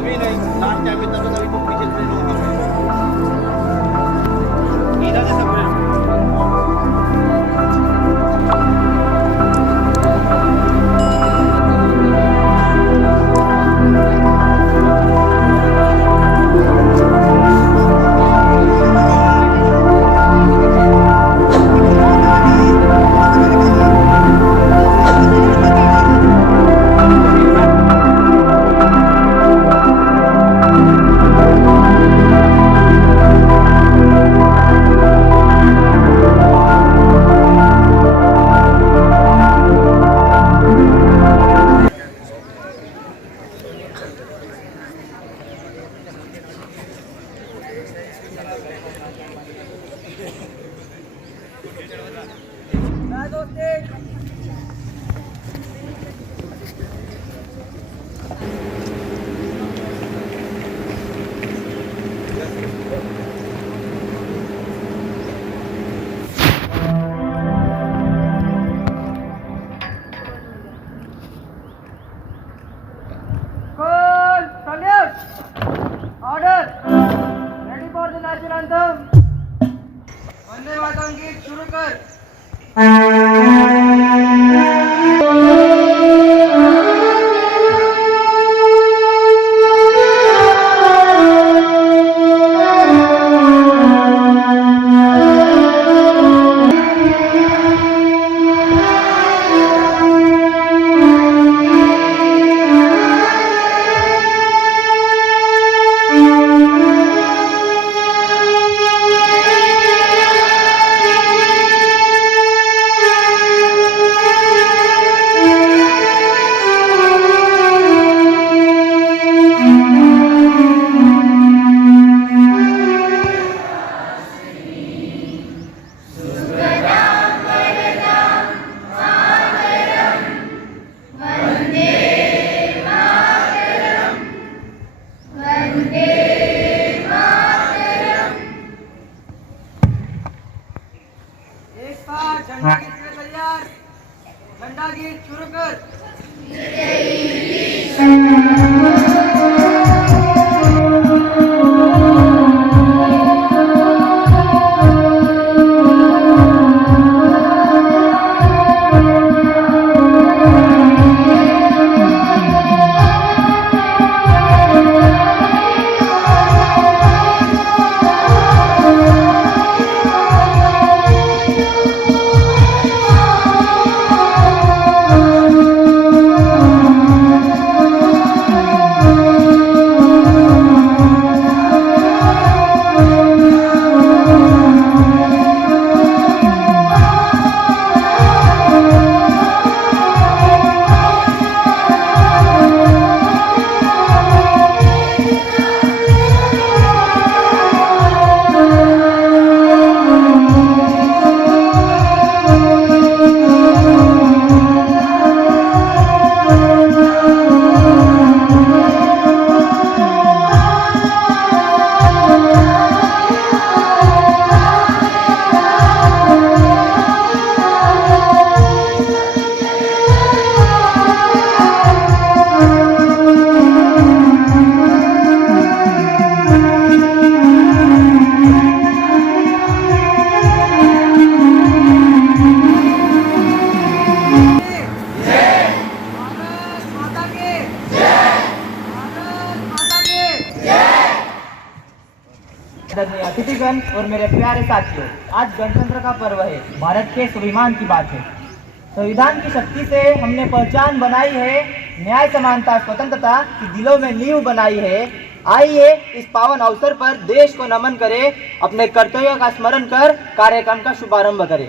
अभी नहीं, last time इतना तो अभी तो पीछे से लोग Order! Ready for the national anthem. Vande Mataram गीत शुरू कर. झंडा गीत में तैयार. झंडा गीत शुरू कर. अतिथिगण और मेरे प्यारे साथियों, आज गणतंत्र का पर्व है। भारत के स्वाभिमान की बात है। संविधान की शक्ति से हमने पहचान बनाई है, न्याय, समानता, स्वतंत्रता की दिलों में नींव बनाई है। आइए इस पावन अवसर पर देश को नमन करें, अपने कर्तव्यों का स्मरण कर कार्यक्रम का शुभारंभ करें।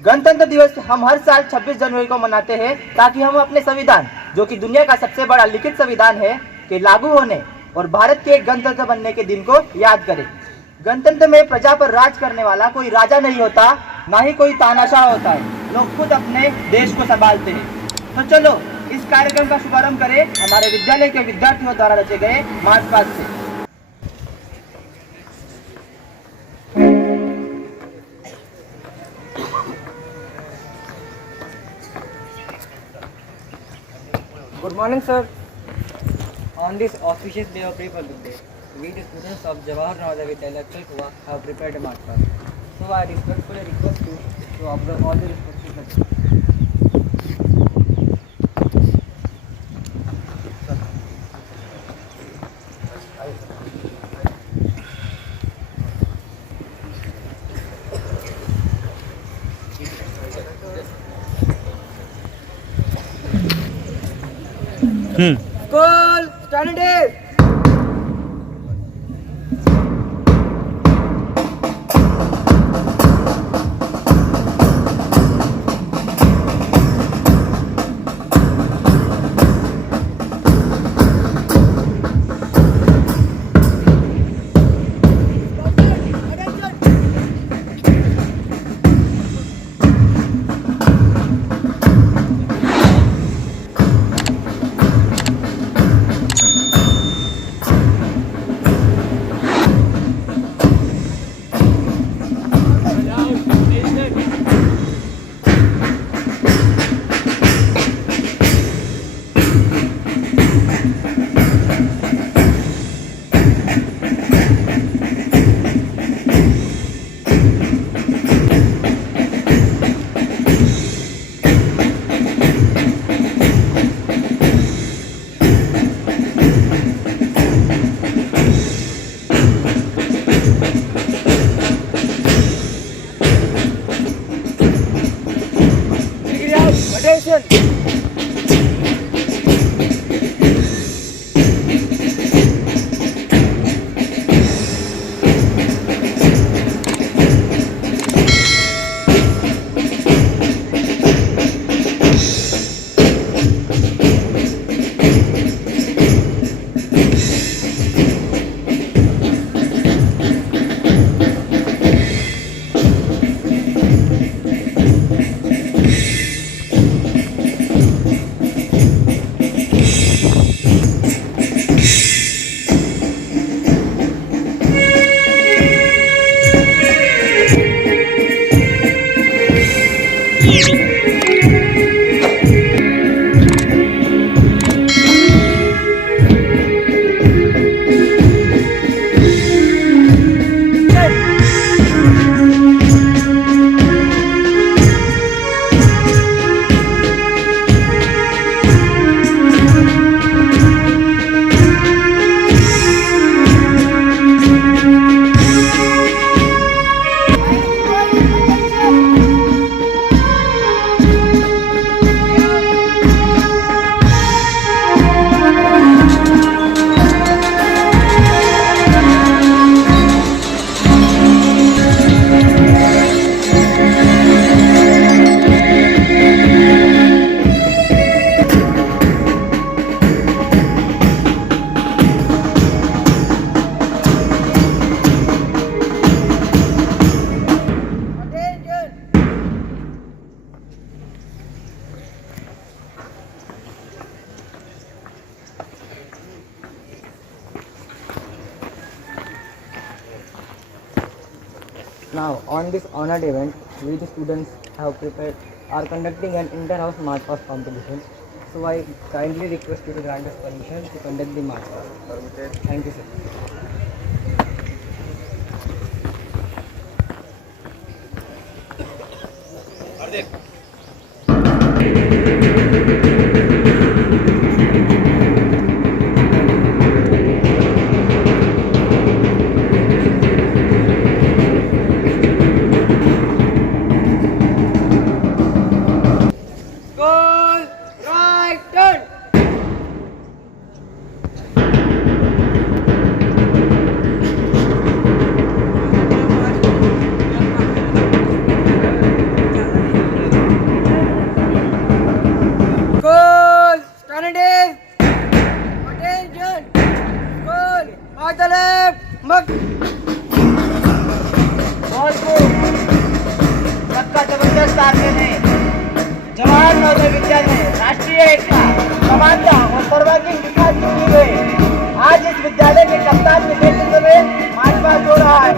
गणतंत्र दिवस हम हर साल 26 जनवरी को मनाते हैं ताकि हम अपने संविधान, जो कि दुनिया का सबसे बड़ा लिखित संविधान है, के लागू होने और भारत के गणतंत्र बनने के दिन को याद करें। गणतंत्र में प्रजा पर राज करने वाला कोई राजा नहीं होता, ना ही कोई तानाशाह होता है। लोग खुद अपने देश को संभालते हैं। तो चलो इस कार्यक्रम का शुभारंभ करें हमारे विद्यालय के विद्यार्थियों द्वारा रचे गए मार्च पास्ट से। Good morning, sir. On this auspicious day of Republic Day, we the students of Jawahar Navodaya Vidyalaya Chalkuwa have prepared a march past. So I respectfully request you to observe all the respective measures. School standing. Now, on this honored event, we the students are conducting an inter-house march past competition. So I kindly request you to grant us permission to conduct the march past. Thank you, sir. Goal, right, turn. Goal, standing. Attention. Goal, mark the left. Mark. Ball को सबका जबरदस्त आर्जन है। जवाहर नवोदय विद्यालय राष्ट्रीय एकता, समानता और सर्वांगीण विकास की नींव है। आज इस विद्यालय के कप्तान के नेतृत्व में मार्च पास्ट हो रहा है।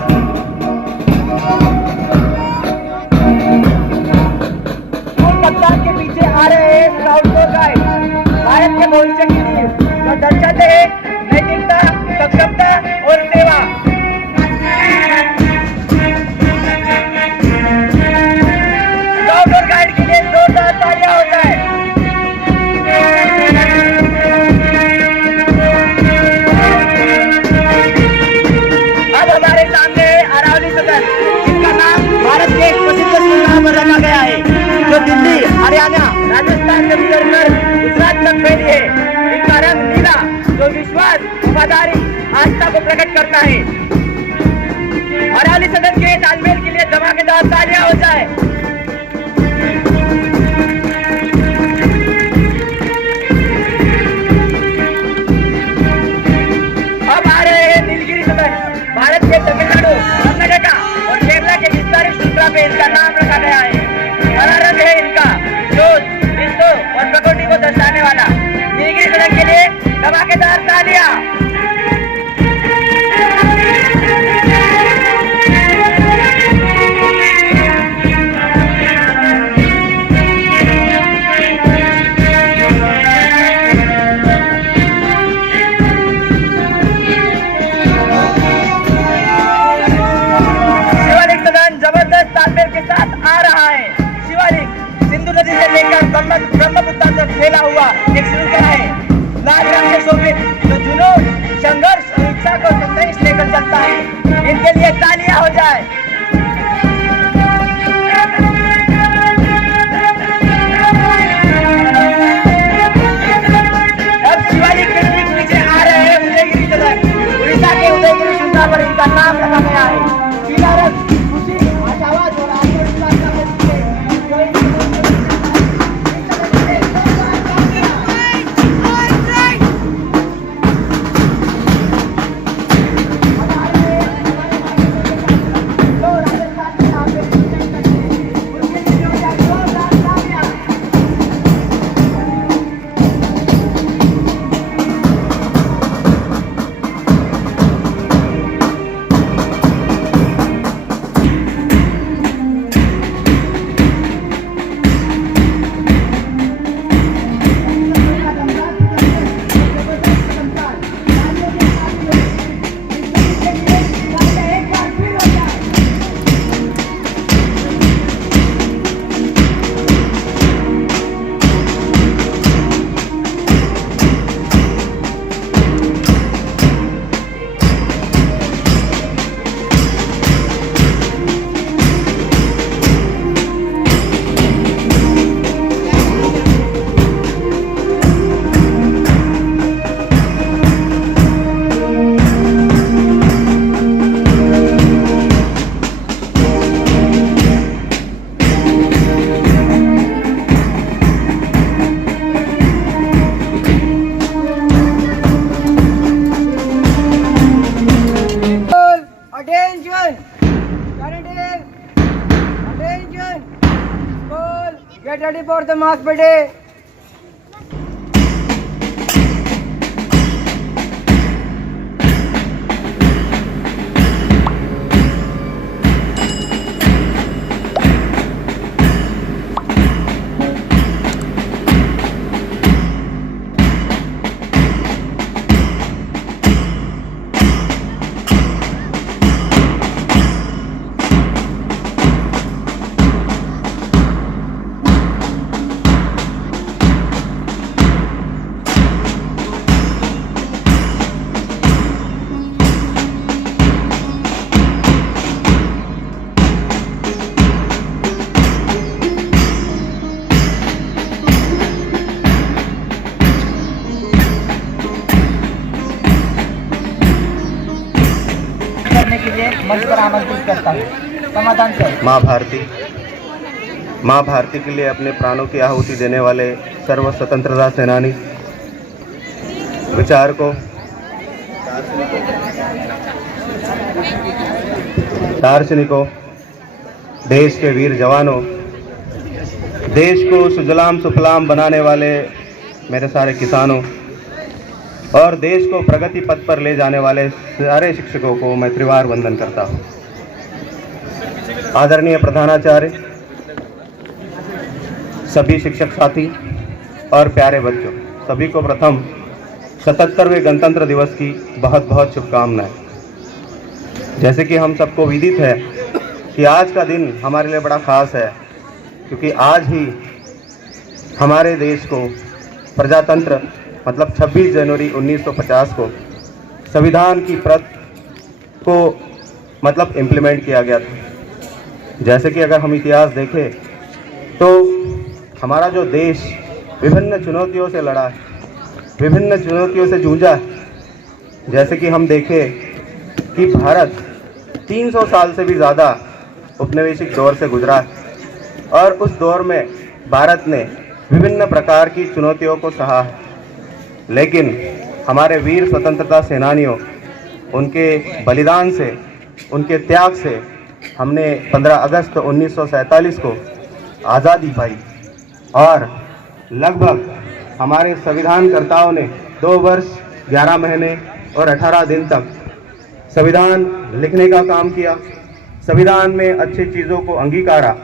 स्कूल कप्तान के पीछे आ रहे हैं स्काउट और गाइड, भारत के भविष्य की नींव जो दर्शाते हैं नैतिकता, सक्षमता और सेवा। स्काउट और गाइड के लिए जोरदार तालियां हो जाए। अब हमारे सामने है अरावली सदन, जिनका नाम भारत के एक प्रसिद्ध संस्थान पर रखा गया है, जो दिल्ली, हरियाणा, राजस्थान से गुजरकर गुजरात तक फैली है। इनका रंग नीला, जो विश्वास, वफादारी, आस्था को प्रकट करता है। अरावली सदन के तालमेल के लिए धमाकेदार तालियां हो जाए। अब आ रहे हैं नीलगिरी सदन, भारत के तमिलनाडु, कर्नाटका और केरला के विस्तारित श्रृंखला पे इनका नाम रखा गया है। हरा रंग है इनका, जोश, विश्व और प्रकृति को दर्शाने वाला। नीलगिरी सदन के लिए धमाकेदार तालियां। शिवालिक सदन जबरदस्त तालमेल के साथ आ रहा है। शिवालिक सिंधु नदी से लेकर ब्रह्मपुत्र तक फैला हुआ एक श्रृंखला है, लाल रंग से शोभित, जो जुनून, संघर्ष और इच्छा को संदेश लेकर चलता है। इनके लिए तालियां हो जाए। अब शिवालिक के ठीक पीछे आ रहे हैं उदयगिरी सदन, उड़ीसा के उदयगिरी श्रृंखला पर इनका नाम रखा गया है। पीला रंग खुशी, आशावाद और आत्मविश्वास का प्रतीक है, जो इन Get ready for the mass parade. करने के लिए मंच पर आमंत्रित करता हूँ। समाधान सर। माँ भारती के लिए अपने प्राणों की आहुति देने वाले सर्व स्वतंत्रता सेनानी, विचारकों, दार्शनिकों, देश के वीर जवानों, देश को सुजलाम सुफलाम बनाने वाले मेरे सारे किसानों और देश को प्रगति पथ पर ले जाने वाले सारे शिक्षकों को मैं त्रिवार वंदन करता हूँ। आदरणीय प्रधानाचार्य, सभी शिक्षक साथी और प्यारे बच्चों, सभी को प्रथम 77वें गणतंत्र दिवस की बहुत बहुत शुभकामनाएं। जैसे कि हम सबको विदित है कि आज का दिन हमारे लिए बड़ा खास है, क्योंकि आज ही हमारे देश को प्रजातंत्र मतलब 26 जनवरी 1950 को संविधान की प्रत को मतलब इम्प्लीमेंट किया गया था। जैसे कि अगर हम इतिहास देखें तो हमारा जो देश विभिन्न चुनौतियों से लड़ा, विभिन्न चुनौतियों से जूझा। जैसे कि हम देखें कि भारत 300 साल से भी ज़्यादा औपनिवेशिक दौर से गुजरा और उस दौर में भारत ने विभिन्न प्रकार की चुनौतियों को सहा है। लेकिन हमारे वीर स्वतंत्रता सेनानियों, उनके बलिदान से, उनके त्याग से हमने 15 अगस्त 1947 को आज़ादी पाई और लगभग हमारे संविधानकर्ताओं ने 2 वर्ष 11 महीने और 18 दिन तक संविधान लिखने का काम किया। संविधान में अच्छी चीज़ों को अंगीकारा,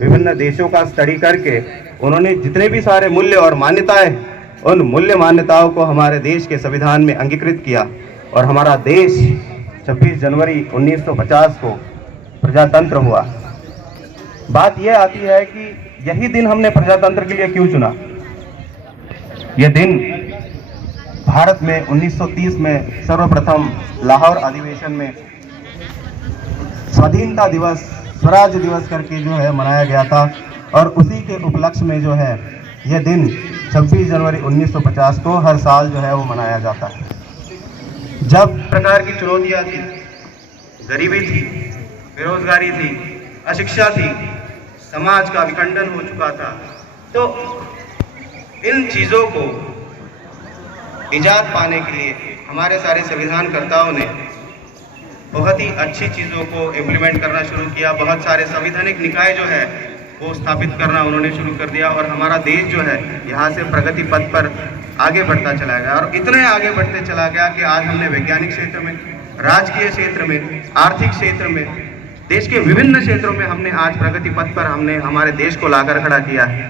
विभिन्न देशों का स्टडी करके उन्होंने जितने भी सारे मूल्य और मान्यताएं, उन मूल्य मान्यताओं को हमारे देश के संविधान में अंगीकृत किया और हमारा देश 26 जनवरी 1950 को प्रजातंत्र हुआ। बात यह आती है कि यही दिन हमने प्रजातंत्र के लिए क्यों चुना। यह दिन भारत में 1930 में सर्वप्रथम लाहौर अधिवेशन में स्वाधीनता दिवस, स्वराज दिवस करके जो है मनाया गया था और उसी के उपलक्ष्य में जो है यह दिन 26 जनवरी 1950 को हर साल जो है वो मनाया जाता है। जब प्रकार की चुनौतियाँ थी, गरीबी थी, बेरोजगारी थी, अशिक्षा थी, समाज का विखंडन हो चुका था, तो इन चीज़ों को इजाद पाने के लिए हमारे सारे संविधानकर्ताओं ने बहुत ही अच्छी चीज़ों को इम्प्लीमेंट करना शुरू किया। बहुत सारे संवैधानिक निकाय जो है वो स्थापित करना उन्होंने शुरू कर दिया और हमारा देश जो है यहाँ से प्रगति पथ पर आगे बढ़ता चला गया और इतने आगे बढ़ते चला गया कि आज हमने वैज्ञानिक क्षेत्र में, राजकीय क्षेत्र में, आर्थिक क्षेत्र में, देश के विभिन्न क्षेत्रों में हमने आज प्रगति पथ पर हमने हमारे देश को लाकर खड़ा किया है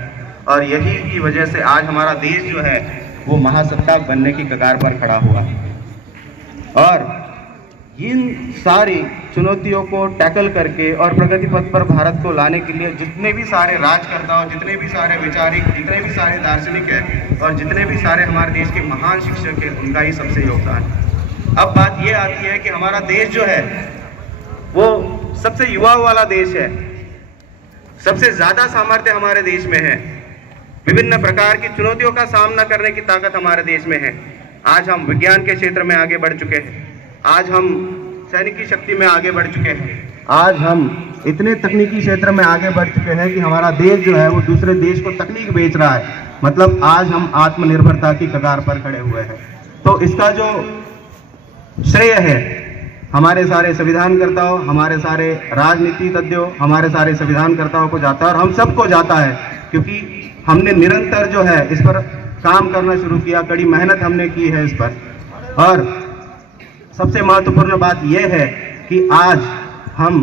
और यही की वजह से आज हमारा देश जो है वो महासत्ता बनने की कगार पर खड़ा हुआ। और इन सारी चुनौतियों को टैकल करके और प्रगति पथ पर भारत को लाने के लिए जितने भी सारे राजकर्ताओं, जितने भी सारे वैचारिक, जितने भी सारे दार्शनिक हैं और जितने भी सारे हमारे देश के महान शिक्षक हैं, उनका ही सबसे योगदान है। अब बात ये आती है कि हमारा देश जो है वो सबसे युवाओं वाला देश है, सबसे ज़्यादा सामर्थ्य हमारे देश में है, विभिन्न प्रकार की चुनौतियों का सामना करने की ताकत हमारे देश में है। आज हम विज्ञान के क्षेत्र में आगे बढ़ चुके हैं, आज हम सैनिकी शक्ति में आगे बढ़ चुके हैं, आज हम इतने तकनीकी क्षेत्र में आगे बढ़ चुके हैं कि हमारा देश जो है वो दूसरे देश को तकनीक बेच रहा है। मतलब आज हम आत्मनिर्भरता की कगार पर खड़े हुए हैं। तो इसका जो श्रेय है हमारे सारे संविधानकर्ताओं, हमारे सारे राजनीतिज्ञों, हमारे सारे संविधानकर्ताओं को जाता है और हम सबको जाता है, क्योंकि हमने निरंतर जो है इस पर काम करना शुरू किया, कड़ी मेहनत हमने की है इस पर। और सबसे महत्वपूर्ण बात यह है कि आज हम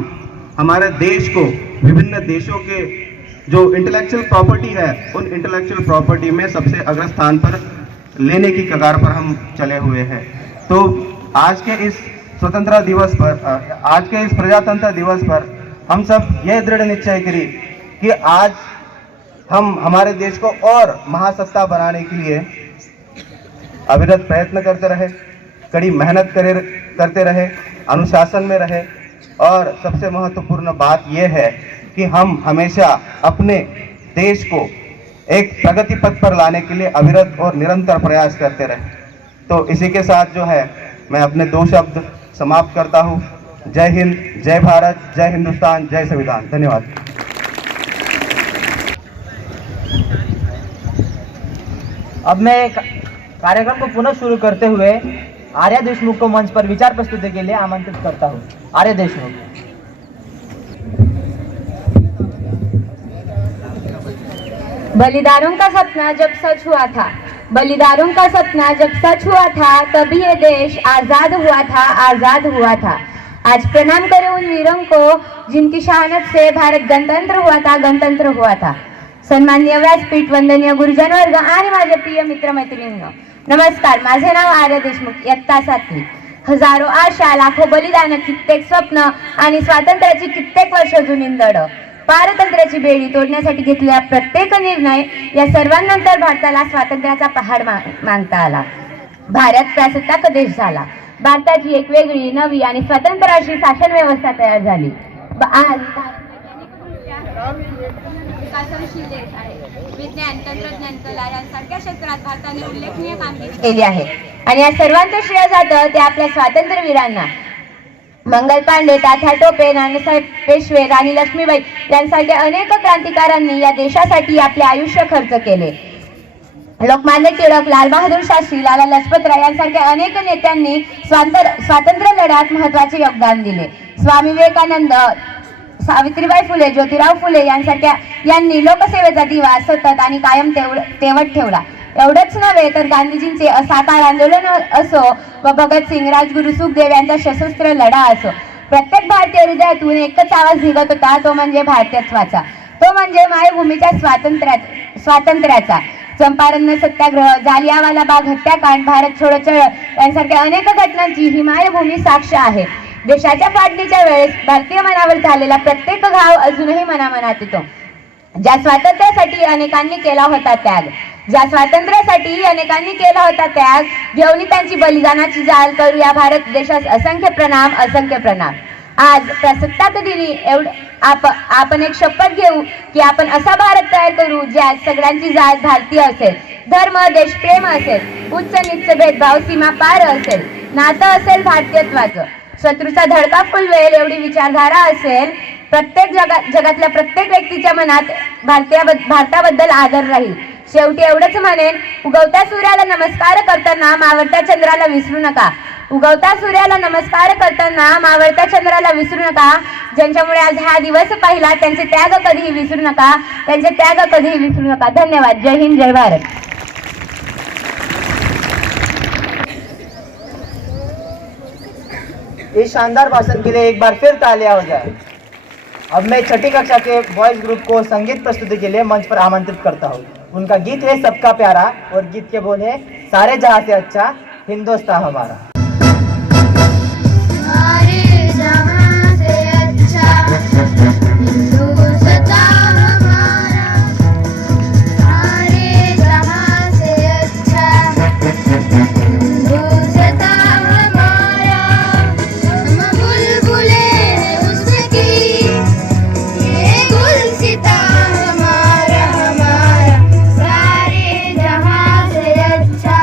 हमारे देश को विभिन्न देशों के जो इंटेलेक्चुअल प्रॉपर्टी है, उन इंटेलेक्चुअल प्रॉपर्टी में सबसे अग्र स्थान पर लेने की कगार पर हम चले हुए हैं। तो आज के इस स्वतंत्रता दिवस पर, आज के इस प्रजातंत्र दिवस पर हम सब यह दृढ़ निश्चय करें कि आज हम हमारे देश को और महासत्ता बनाने के लिए अविरत प्रयत्न करते रहे, कड़ी मेहनत करते रहे, अनुशासन में रहे और सबसे महत्वपूर्ण बात यह है कि हम हमेशा अपने देश को एक प्रगति पथ पर लाने के लिए अविरत और निरंतर प्रयास करते रहे। तो इसी के साथ जो है मैं अपने 2 शब्द समाप्त करता हूँ। जय हिंद, जय भारत, जय हिंदुस्तान, जय संविधान। धन्यवाद। अब मैं कार्यक्रम को पुनः शुरू करते हुए आर्या देशमुख को मंच पर विचार प्रस्तुति के लिए आमंत्रित करता हूँ। आर्या देशमुख। बलिदारों का सपना जब सच हुआ था, बलिदारों का सपना जब सच हुआ था, तभी ये देश आजाद हुआ था, आजाद हुआ था। आज प्रणाम करें उन वीरों को जिनकी शहादत से भारत गणतंत्र हुआ था, गणतंत्र हुआ था। सन्माननीय व्यासपीठ, वंदनीय गुरुजन वर्ग आणि माझे प्रिय मित्र मैत्रिणींनो, नमस्कार। माझे नाव आर्या देशमुख, इयत्ता 7वी। हजारो आशा, लाखो बलिदान, कित्येक स्वप्न आणि स्वातंत्र्याची कित्येक वर्ष जुनी दड, पारतंत्र्याची बेडी तोडण्यासाठी घेतलेला प्रत्येक निर्णय, या सर्वांनंतर भारताला स्वातंत्र्याचा पहाड मानता आला। भारत प्रजासत्ताक देश झाला। भारताची एक वेगळी, नवी आणि स्वतंत्र अशी शासन व्यवस्था तयार झाली। आज विकासशील देश आहे। विज्ञान, तंत्रज्ञान, कला यांसारख्या क्षेत्रात भारताने उल्लेखनीय कामगिरी केली आहे आणि या सर्वांचे श्रेय जातं ते आपल्या स्वातंत्र्यवीरांना। मंगल पांडे, तात्या टोपे, नानासाहेब पेशवे, राणी लक्ष्मीबाई यांसारख्या अनेक क्रांतिकारकांनी या देशासाठी आपले आयुष्य खर्च केले। लोकमान्य टिळक, लाल बहादूर शास्त्री, लाला लजपतराय यांसारख्या अनेक नेत्यांनी स्वातंत्र्य लढ्यात महत्त्वाचे योगदान दिले। स्वामी विवेकानंद, सावित्रीबाई फुले, ज्योतिराव फुले यांनी लोकसेवेचा दिवा सतत आणि कायम तेवत ठेवला। एवढंच नव्हे तर गांधीजींचे असहकार आंदोलन असो व भगतसिंग, राजगुरू, सुखदेव यांचा सशस्त्र लढा असो, प्रत्येक भारतीय हृदयातून एकच आवाज निघत होता, तो म्हणजे भारतीयत्वाचा, तो म्हणजे मायभूमीच्या स्वातंत्र्याचा। चंपारण सत्याग्रह, जालियावाला बाग हत्याकांड, भारत छोडो चळवळ यांसारख्या अनेक घटनांची ही मायभूमी साक्ष आहे। देशाच्या फाळणीच्या वेळेस भारतीय मनावर झालेला प्रत्येक घाव अजूनही मनामनात येतो। ज्या स्वातंत्र्यासाठी अनेकांनी केला होता त्याग, ज्या स्वातंत्र्यासाठी अनेकांनी केला होता त्याग, घेऊन त्यांची बलिदानाची जाल करू या भारत देशास असंख्य प्रणाम, असंख्य प्रणाम। आज प्रजासत्ताक दिनी आपण एक शपथ घेऊ की आपण असा भारत तयार करू ज्यात सगळ्यांची जात भारतीय असेल, धर्म, देशप्रेम असेल, उच्च नीच भेदभाव सीमा पार असेल, नातं असेल भारतीयत्वाचं, शत्रूचा धडका फुलवेल एवढी विचारधारा असेल, प्रत्येक जगातल्या प्रत्येक व्यक्तीच्या मनात भारताबद्दल आदर राहील। शेवटी एवढंच म्हणेन, उगवत्या सूर्याला नमस्कार करताना मावळत्या चंद्राला विसरू नका, उगवत्या सूर्याला नमस्कार करताना मावळत्या चंद्राला विसरू नका। ज्यांच्यामुळे आज हा दिवस पाहिला त्यांचे त्याग कधीही विसरू नका, त्यांचे त्याग कधीही विसरू नका। धन्यवाद। जय हिंद, जय भारत। इस शानदार भाषण के लिए एक बार फिर तालियां हो जाए। अब मैं छठी कक्षा के बॉयज ग्रुप को संगीत प्रस्तुति के लिए मंच पर आमंत्रित करता हूँ। उनका गीत है सबका प्यारा और गीत के बोल है सारे जहां से अच्छा हिंदुस्तान हमारा। सारे जहां से अच्छा हिंदुस्तान हमारा, सारे जहां से अच्छा हिंदुस्तान हमारा। हम बुलबुलें हैं उसकी, ये गुलसिता हमारा, हमारा सारे जहां से अच्छा।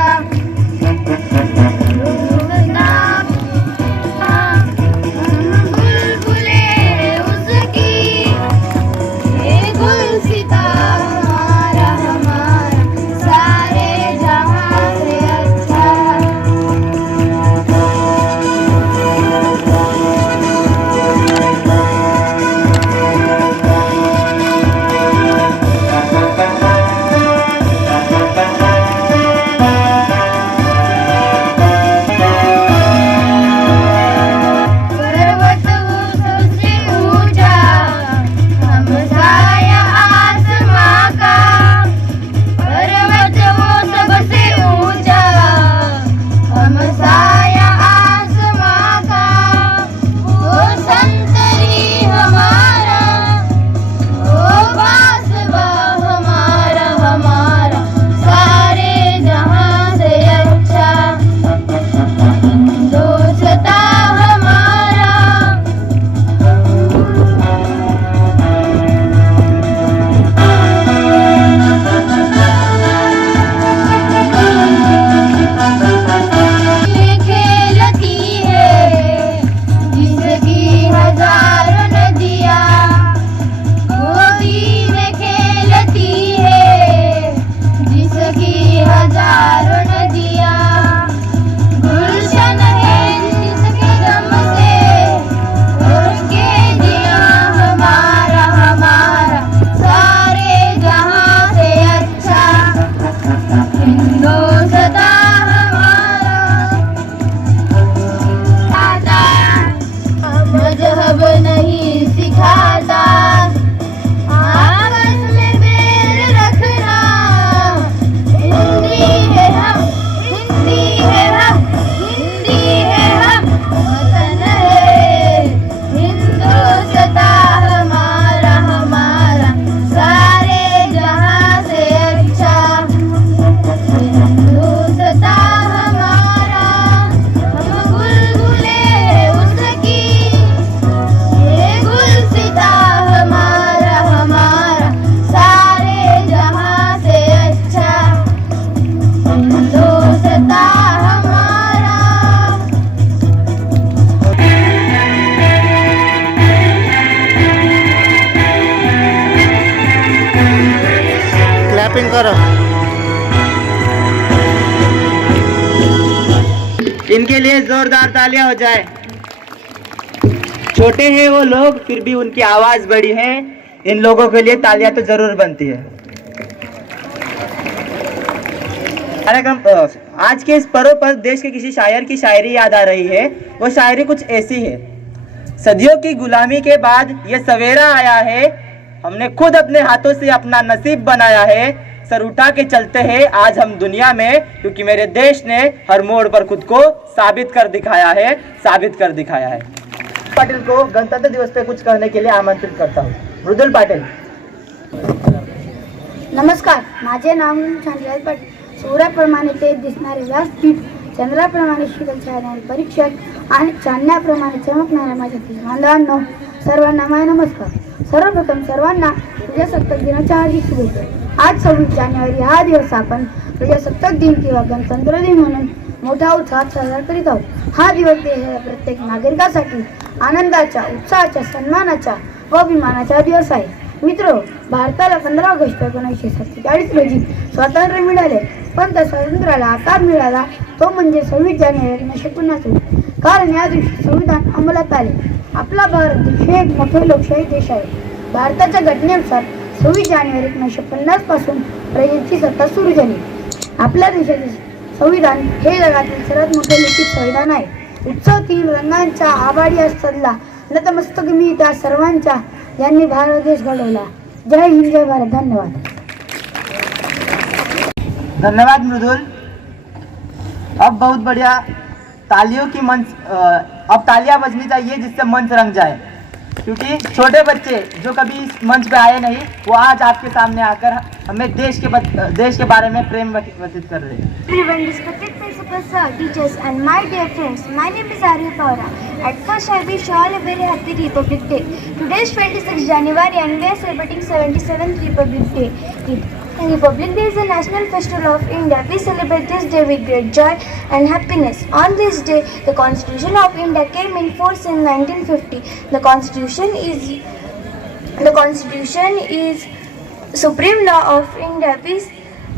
इनके लिए जोरदार तालियां हो जाए। छोटे हैं वो लोग, फिर भी उनकी आवाज बड़ी है। इन लोगों के लिए तालियां तो जरूर बनती है। आज के इस पर्व पर देश के किसी शायर की शायरी याद आ रही है। वो शायरी कुछ ऐसी है। सदियों की गुलामी के बाद ये सवेरा आया है, हमने खुद अपने हाथों से अपना नसीब बनाया है। सर उठा के चलते हैं आज हम दुनिया में, क्योंकि मेरे देश ने हर मोड़ पर खुद को साबित कर दिखाया है, साबित कर दिखाया है। पाटिल को गणतंत्र दिवस पे कुछ कहने के लिए आमंत्रित करता हूँ। मृदुल पाटिल। नमस्कार, माझे नाव शांतीलाल पाटील. सूर्याप्रमाणे तेज दिसणारे व्यासपीठ, चंद्राप्रमाणे शीतल छायणारे परीक्षक आणि चांदण्याप्रमाणे चमकणाऱ्या माझ्या बांधवांनो, सर्वांना माझा नमस्कार. सर्वप्रथम सर्वांना प्रजासत्ताक दिनाच्या हार्दिक शुभेच्छा. आज 26 जानेवारी हा दिवस आपण प्रजासत्ताक दिन किंवा गणतंत्र दिन म्हणून मोठ्या उत्साहात साजरा करीत आहोत. हा दिवस देशाच्या प्रत्येक नागरिकासाठी आनंदाच्या, उत्साहाच्या, सन्मानाच्या व अभिमानाचा दिवस आहे. मित्र, भारताला 15 ऑगस्ट 1947 रोजी स्वातंत्र्य मिळाले, पण त्या स्वातंत्र्याला आकार मिळाला तो म्हणजे 26 जानेवारी 1950 रोजी. कारण या दिवशी संविधान अंमलात आले. आपला भारत देश हे एक मोठे लोकशाही देश आहे. भारताच्या घटनेनुसार 26 जानेवारी 1950 पासून प्रजेची सत्ता सुरू झाली. आपल्या देशाचे संविधान हे जगातील सर्वात मोठे लिखित संविधान आहे. उत्सव 3 रंगांच्या आभाडी असताना नतमस्तक मी त्या सर्वांच्या यांनी भारत देश घडवला. जय हिंद, जय भारत. धन्यवाद. धन्यवाद मृदुल। अब बहुत बढ़िया तालियों की अब तालियां बजनी चाहिए जिससे मंच रंग जाए, क्योंकि छोटे बच्चे जो कभी इस मंच पे आए नहीं, वो आज आपके सामने आकर हमें देश के बारे में प्रेम व्यतीत कर रहे हैं। Everyone, respected principal sir, teachers and my dear friends, my name is Arya Paura. At first I wish you all a very happy Republic Day. Today is 26 January and we are celebrating 77th Republic Day. Republic Day is a national festival of India. We celebrate this day with great joy and happiness. On this day, the Constitution of India came in force in 1950. The Constitution is supreme law of India.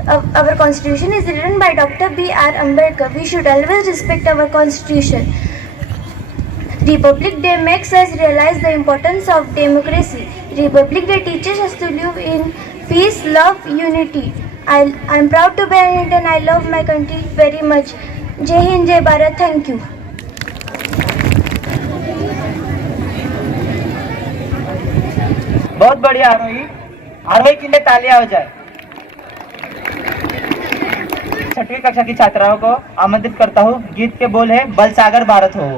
Our Constitution is written by Dr. B.R. Ambedkar. We should always respect our Constitution. Republic Day makes us realize the importance of democracy. Republic Day teaches us to live in peace, love, unity. I'm proud to be an Indian. I love my country very much. Jai Hind, Jai Bharat. Thank you. बहुत बढ़िया आरोही। आरोही के लिए तालियां हो जाए। 6वीं कक्षा की छात्राओं को आमंत्रित करता हूँ। गीत के बोल है बल सागर भारत हो।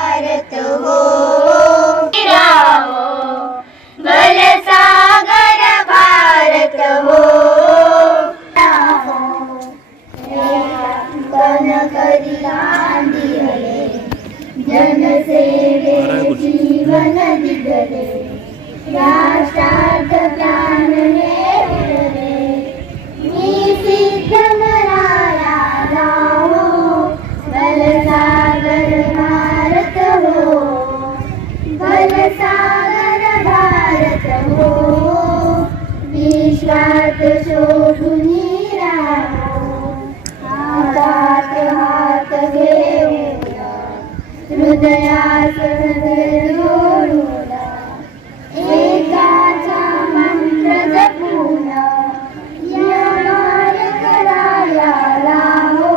भारत हो, बल सागर भारत हो, तन करी दांडी हले, जनसेवे जीवन दिगले, राष्ट्रार्थ प्राण हे उरले, मी सिद्ध नराया राहो, बल सागर भारत हो, बल सागर भारत हो, विश्वात शोभुनी राहो, हातात हात घेऊन हृदयास हृदय जोडून, एकाचा मंत्र जपून, यमार कराया राहो,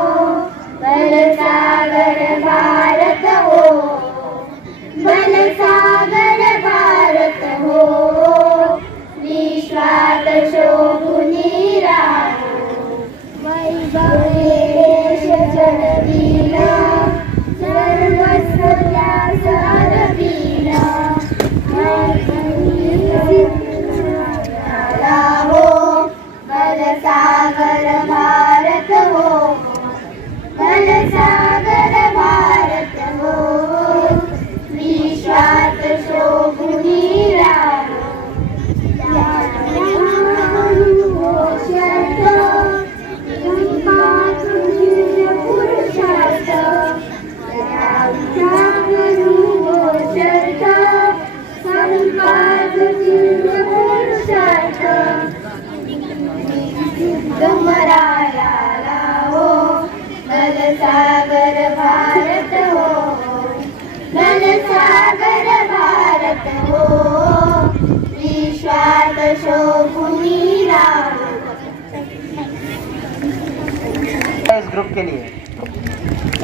बल सागर भारत हो, बल सागर भारत हो, विश्वात शोभुनी राहो, वैभव देश चढविला, सर्वस्व त्यास अर्पिला. इस ग्रुप के लिए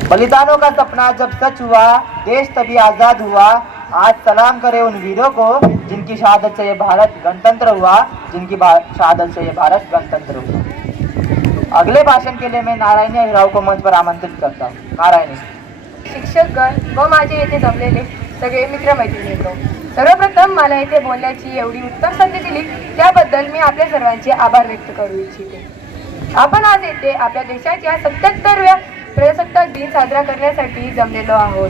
बलिदानों का सपना जब सच हुआ, देश तभी आजाद हुआ। आज सलाम करें उन वीरों को जिनकी शहादत से ये भारत गणतंत्र हुआ, जिनकी शहादत से ये भारत गणतंत्र हुआ। अगले भाषण के लिए मैं नारायणी हिराव को मंच पर आमंत्रित करता हूँ। नारायणी। शिक्षकगण व माझे येथे जमलेले सगळे मित्रमैत्रिणींनो, सर्वप्रथम मला येथे बोलण्याची एवढी उत्तम संधी दिली त्याबद्दल मी आपल्या सर्वांचे आभार व्यक्त करू इच्छिते. आपण आज येथे आपल्या देशाच्या 77व्या प्रजासत्ताक दिन साजरा करण्यासाठी जमलेलो आहोत.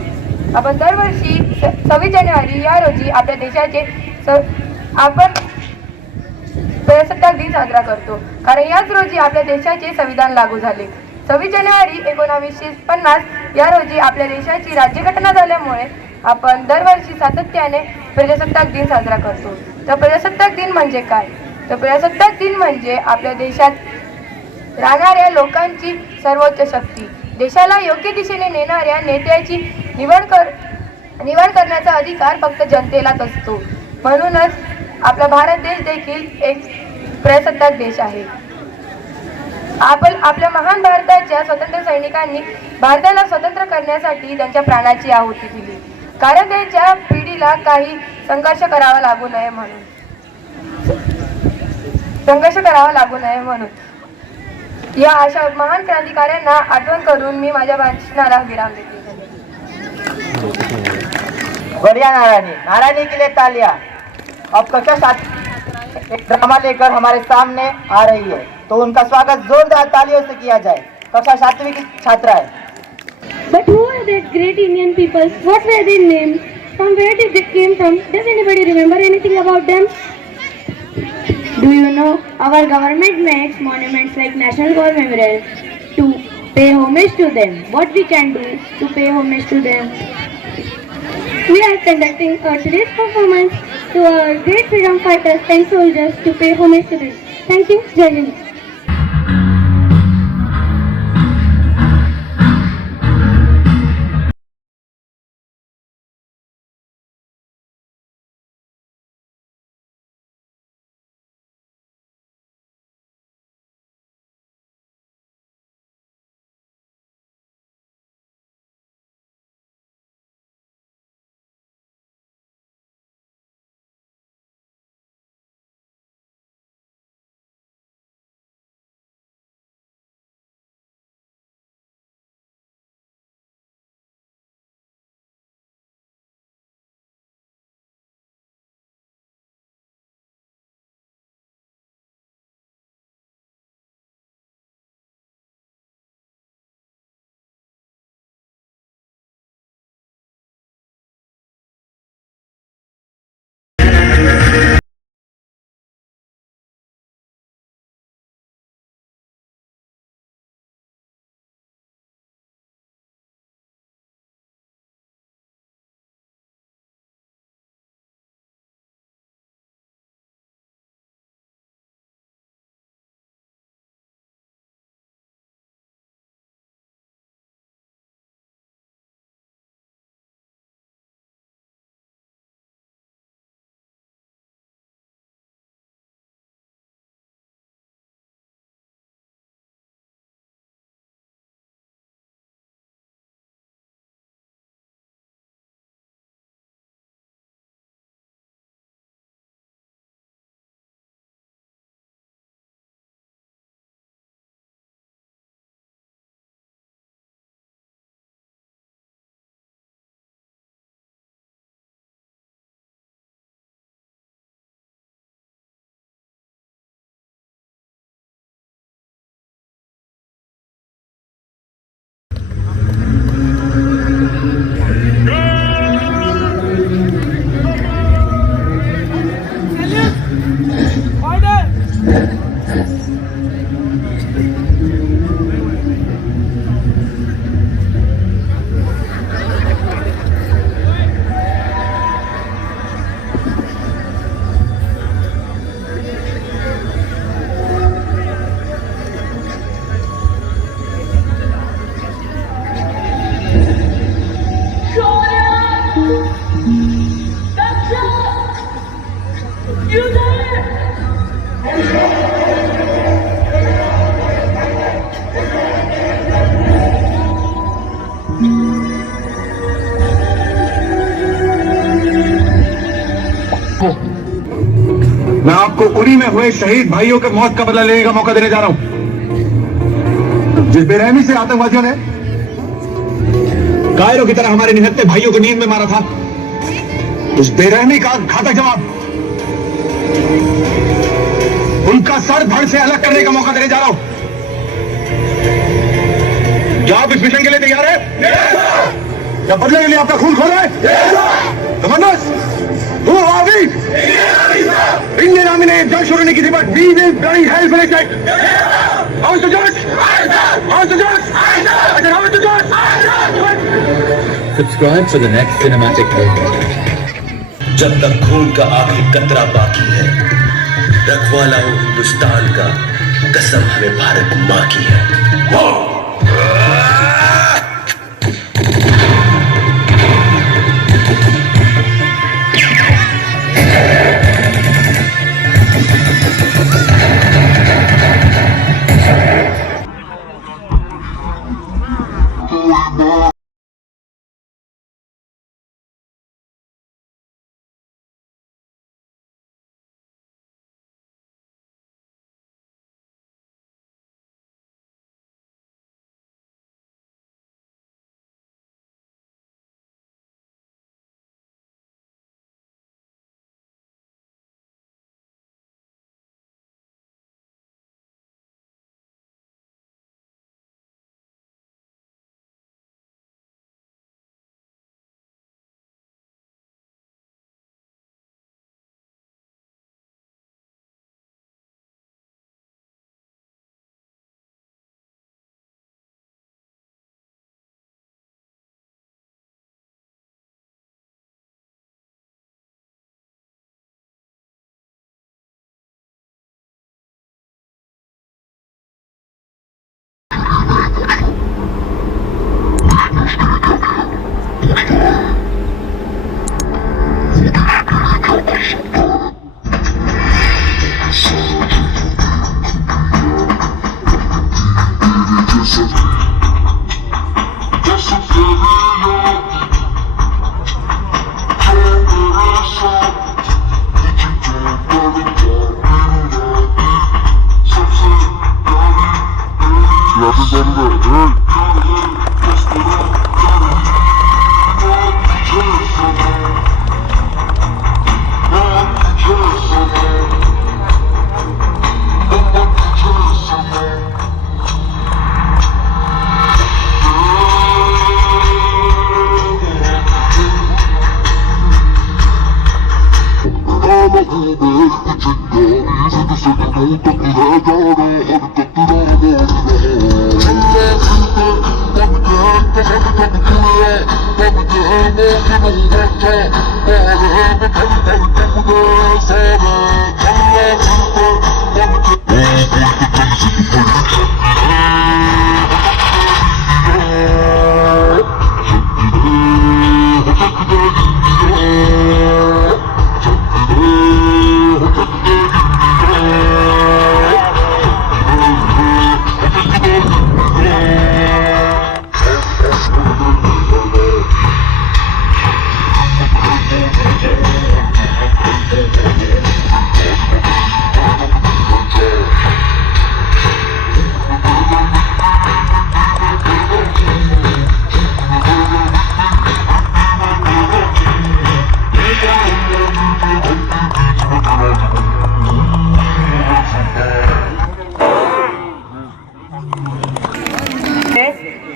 आपण दरवर्षी 26 जानेवारी या रोजी आपल्या देशाचे आपण प्रजासत्ताक दिन साजरा करतो, कारण याच रोजी आपल्या देशाचे संविधान लागू झाले. 26 जानेवारी 1950 या रोजी आपल्या देशाची राज्यघटना झाल्यामुळे आपण दरवर्षी सातत्याने प्रजासत्ताक दिन साजरा करतो. तर प्रजासत्ताक दिन म्हणजे काय? तर प्रजासत्ताक दिन म्हणजे आपल्या देशात राहणाऱ्या लोकांची सर्वोच्च शक्ती, देशाला योग्य दिशेने नेणाऱ्या नेत्याची निवड करण्याचा अधिकार फक्त जनतेलाच असतो. म्हणूनच आपला भारत देश देखील एक प्रजासत्ताक देश आहे. आपल्या महान भारताच्या स्वतंत्र सैनिकांनी भारताला स्वतंत्र करण्यासाठी त्यांच्या प्राणाची आहुती दिली, कारण त्यांच्या पिढीला काही संघर्ष करावा लागू नये म्हणून या अशा महान क्रांतिकाऱ्यांना आठवण करून मी माझ्या भाषणाला विराम देते. बढ़िया नारायणी। नारायणी के लिए तालियां। अब कक्षा 7 एक ड्रामा लेकर हमारे सामने आ रही है, तो उनका स्वागत जोरदार तालियों से किया जाए। कक्षा 7वीं की छात्रा है। But who are that great Indian peoples? What were their names? From where did they came from? Does anybody remember anything about them? Do you know our government makes monuments like National War Memorial to pay homage to them? What we can do to pay homage to them? We are conducting today's performance to our great freedom fighters and soldiers to pay homage to them. Thank you. Jai Hind. मैं आपको उरी में हुए शहीद भाइयों के मौत का बदला लेने का मौका देने जा रहा हूं। जिस बेरहमी से आतंकवादियों ने कायरों की तरह हमारे निहत्थे भाइयों को नींद में मारा था, उस बेरहमी का घातक जवाब उनका सर धड़ से अलग करने का मौका देने जा रहा हूं। क्या आप इस मिशन के लिए तैयार हैं? क्या बदले के लिए आपका खून खोल रहे हैं? Commanders, who are we? Indian Army ने जंग शुरू नहीं की थी, but we will bring hell for it. How is the judge? How is the judge? I said, how is the judge? Subscribe for the next cinematic movie. जब तक खून का आखिरी कतरा बाकी है, रखवाला हो हिंदुस्तान का, कसम हमें भारत माँ की है।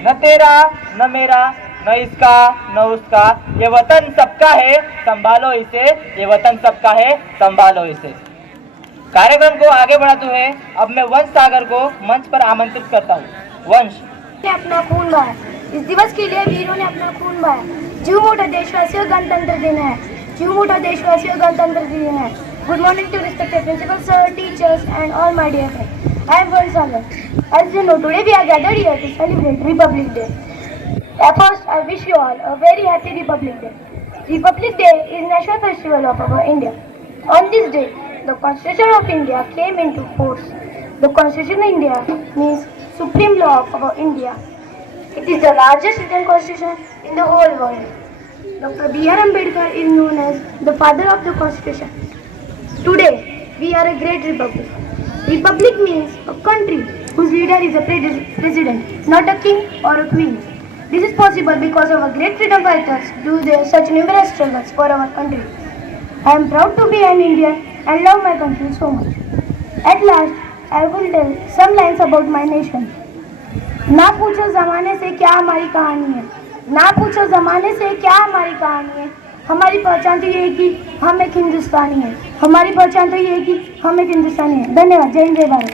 न तेरा न मेरा न इसका न उसका, ये वतन सबका है संभालो इसे, ये वतन सबका है संभालो इसे। कार्यक्रम को आगे बढ़ाते हुए अब मैं वंश सागर को मंच पर आमंत्रित करता हूँ। वंश ने अपना खून बहाया, इस दिवस के लिए वीरों ने अपना खून बहाया। जीव मोटा देशवासियों, गणतंत्र दिन है। जीव मोटा देशवासियों, गणतंत्र दिन है। Good morning to respected principal sir, teachers and all my dear friends. I am Vans Sagar. As you know, today we are gathered here to celebrate Republic Day. First, I wish you all a very happy Republic Day. Republic Day is national festival of our India. On this day, the Constitution of India came into force. The Constitution of India means supreme law of our India. It is the largest written constitution in the whole world. Dr. B.R. Ambedkar is known as the father of the Constitution. Today, we are a great republic. Republic means a country whose leader is a president, not a king or a queen. This is possible because of our great freedom fighters do their such numerous struggles for our country. I am proud to be an Indian and love my country so much. At last, I will tell some lines about my nation. ना पूछो जमाने से क्या हमारी कहानी है, ना पूछो जमाने से क्या हमारी कहानी है। हमारी पहचान तो ये है कि हम एक हिंदुस्तानी हैं। हमारी पहचान तो ये है कि हम एक हिंदुस्तानी हैं। धन्यवाद। जय हिंद, जय भारत।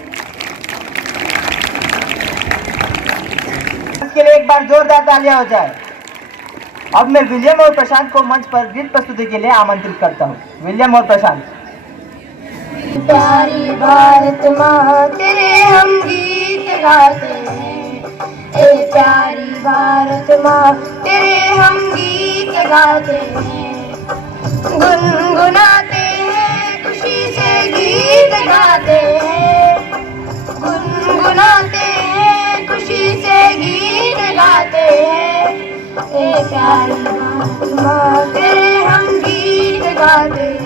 इसके लिए एक बार जोरदार तालियां हो जाए। अब मैं विलियम और प्रशांत को मंच पर गीत प्रस्तुति के लिए आमंत्रित करता हूँ। विलियम और प्रशांत। प्यारी भारत माँ तेरे हम गीत गाते हैं, ए प्यारी भारत माँ तेरे हम गीत गाते हैं, गुनगुनाते हैं खुशी से गीत गाते हैं, गुनगुनाते हैं खुशी से गीत गाते हैं, ए प्यारी भारत माँ तेरे हम गीत गाते हैं।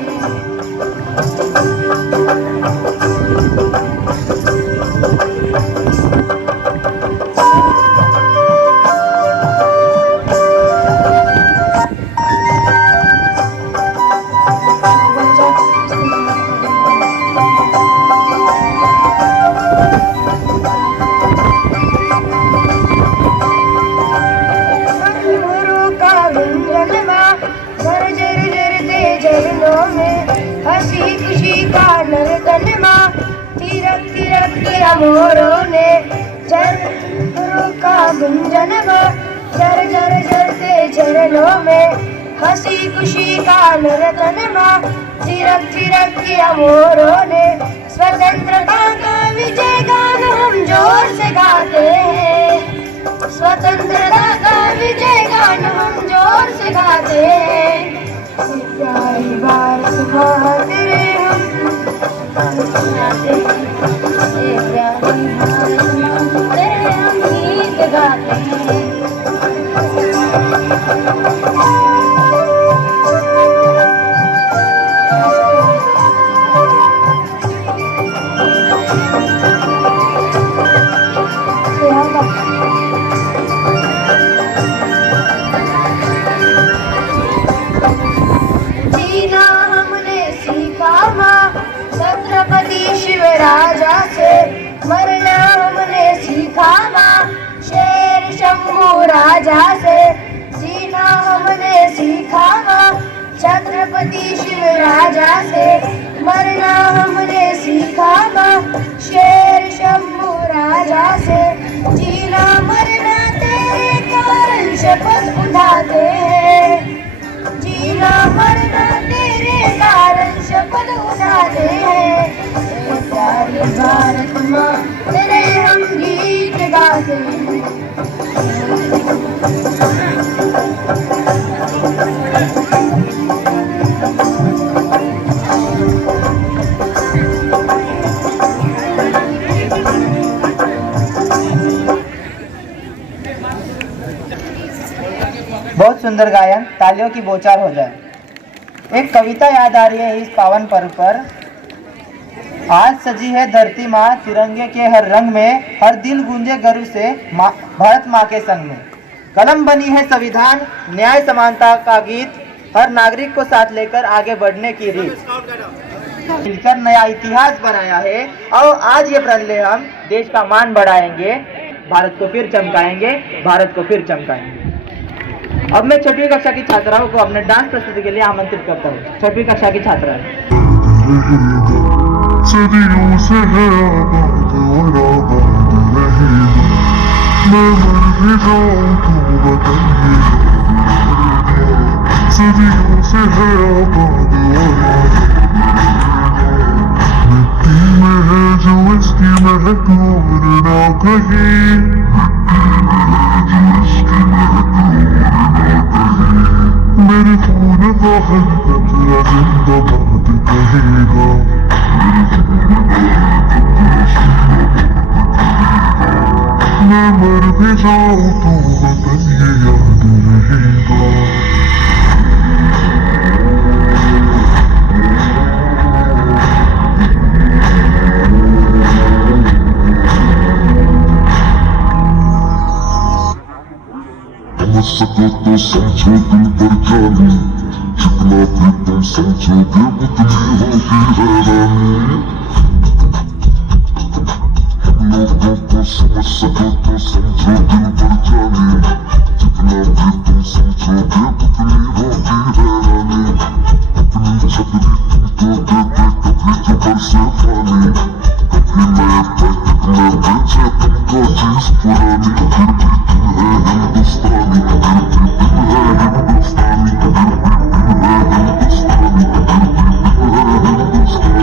मोरों ने चरणों का गुंजन जर जर जरते चरणों में, हंसी खुशी का नर्तन थिरक थिरक किया मोरों ने। स्वतंत्रता का विजय गान हम जोर से गाते हैं, स्वतंत्रता का विजय गान हम जोर से गाते हैं, प्यारी भारत माँ तेरे हम गीत गाते हैं। जीना हमने सीखा माँ छत्रपति शिवराजा से, मरना हमने सीखा माँ शेर शंभू राजा से, जीना हमने सीखा माँ छत्रपति शिवराजा से, मरना हमने सीखा माँ शेर शंभू राजा से, जीना मरना तेरे कारण शपथ उठाते हैं, जीना मरना तेरे कारण शपथ उठाते हैं, प्यारी भारत माँ तेरे हम गीत गाते हैं। बहुत सुंदर गायन, तालियों की बौछार हो जाए। एक कविता याद आ रही है इस पावन पर्व पर। आज सजी है धरती माँ तिरंगे के हर रंग में, हर दिल गूंजे गर्व से भारत माँ के संग में। कलम बनी है संविधान न्याय समानता का गीत, हर नागरिक को साथ लेकर आगे बढ़ने की रीत, मिलकर नया इतिहास बनाया है। और आज ये प्रण ले हम देश का मान बढ़ाएंगे, भारत को फिर चमकाएंगे, भारत को फिर चमकाएंगे। अब मैं 6वीं कक्षा की छात्राओं को अपने डांस प्रस्तुति के लिए आमंत्रित करता हूँ। 6वीं कक्षा की छात्राएं। सदियों से है आबाद और आबाद रहेगा, मैं मर भी जाऊं तो बताइए, सदियों से है आबाद और आबाद, मिट्टी में है जो इसकी महक और ना कहीं, मेरे खून का हर कतरा जिंदाबाद कहेगा, मैं मर भी जाऊं तो वतन ये याद रहेगा। समझो दिल पर जानी, जितना भी तुम समझोगे उतनी होगी हैरानी। लोगों को समझ सको तो समझो दिल पर जानी, जितना भी तुम समझोगे उतनी होगी हैरानी। अपनी छतरी तुमको दे दे कभी जो बरसे पानी, कभी नए पैकेट में बेचे तुमको चीज पुरानी। फिर भी दिल है हिंदुस्तानी, फिर भी दिल है हिंदुस्तानी, फिर भी दिल है हिंदुस्तानी, फिर भी दिल है हिंदुस्तानी।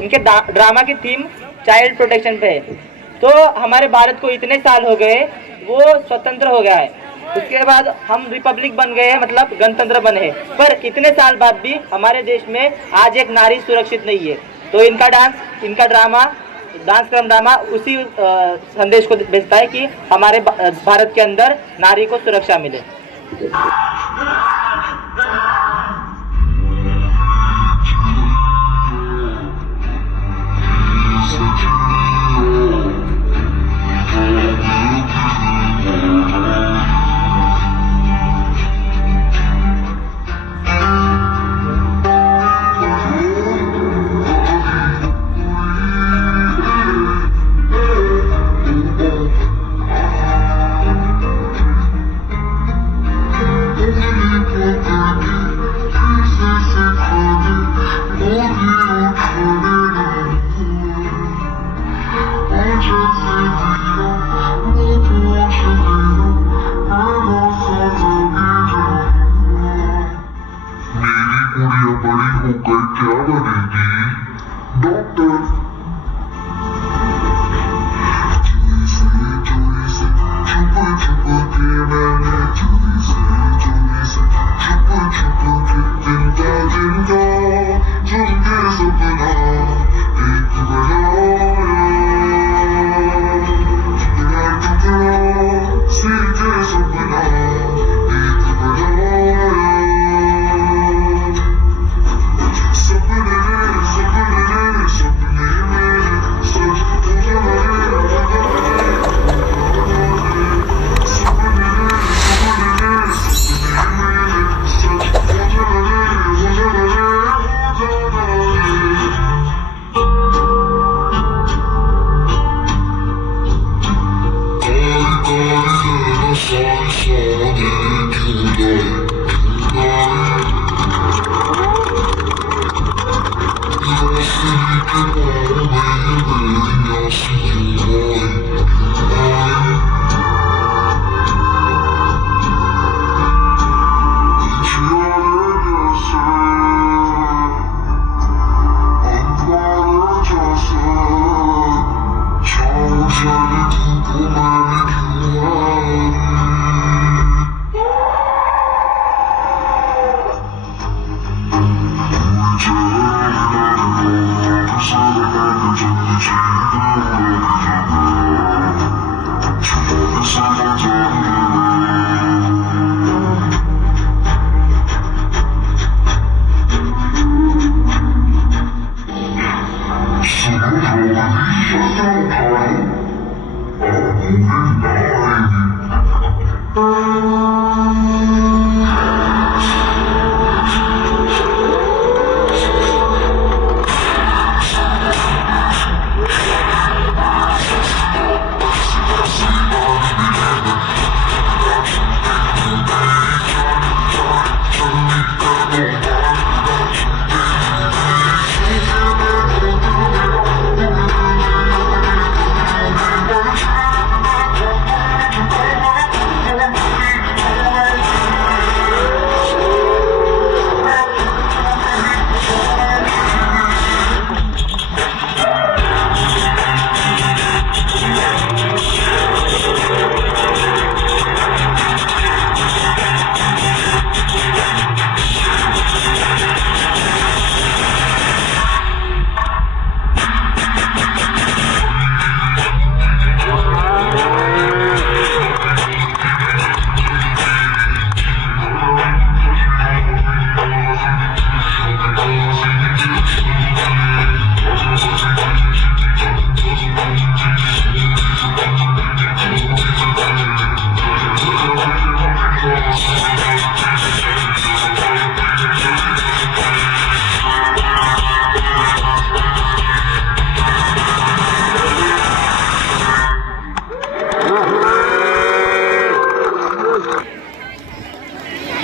उनके ड्रामा की थीम चाइल्ड प्रोटेक्शन पे है। तो हमारे भारत को इतने साल हो गए, वो स्वतंत्र हो गया है, उसके बाद हम रिपब्लिक बन गए हैं, मतलब गणतंत्र बने हैं, पर इतने साल बाद भी हमारे देश में आज एक नारी सुरक्षित नहीं है। तो इनका डांस क्रम ड्रामा उसी संदेश को भेजता है कि हमारे भारत के अंदर नारी को सुरक्षा मिले।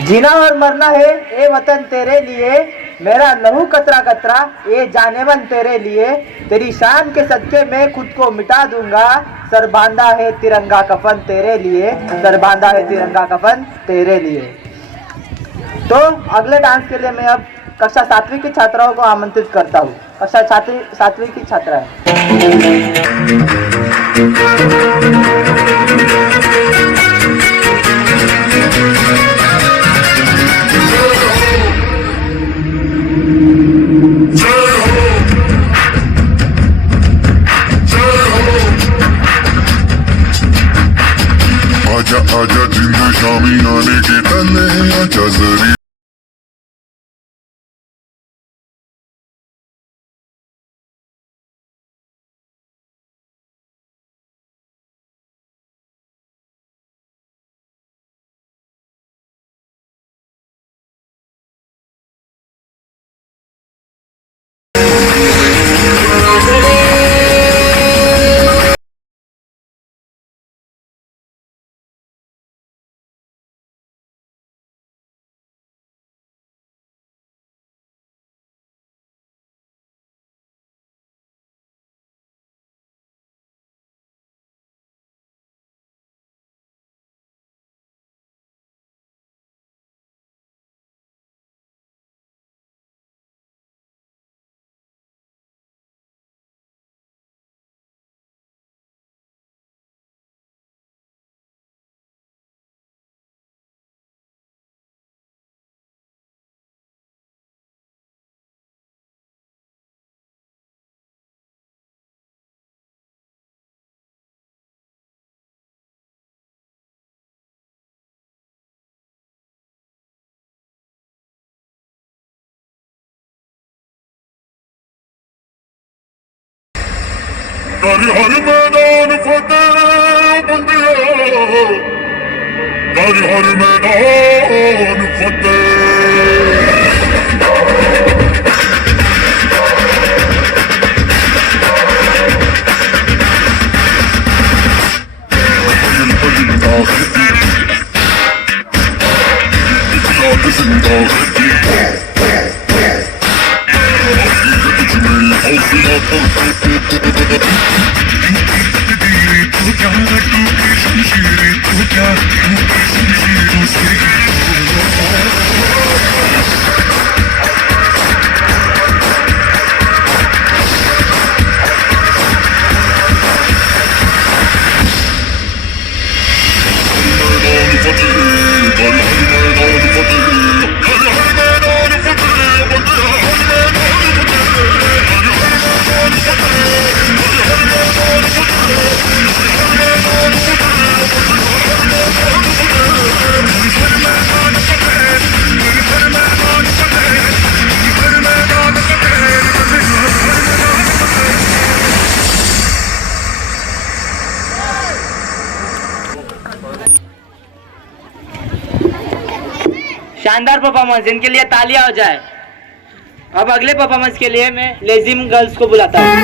जीना और मरना है ए वतन तेरे लिए, मेरा लहू कतरा कतरा ये जाने मन तेरे लिए, तेरी शान के सदके मैं खुद को मिटा दूंगा, सर बांधा है तिरंगा कफन तेरे लिए, सर बांधा है तिरंगा कफन तेरे लिए। तो अगले डांस के लिए मैं अब कक्षा 7वीं की छात्राओं को आमंत्रित करता हूँ। कक्षा 7वीं की छात्राएं। आजा आजा जिंद शामी आने के तले आजा जरी हर हर मैदान फतेह बंदिया, हर हर मैदान फतेह। मैदान फतेह, हर हर मैदान फतेह, हर हर शानदार परफॉर्मेंस, इनके लिए तालियां हो जाए। अब अगले परफॉर्मेंस के लिए मैं लेजिम गर्ल्स को बुलाता हूँ।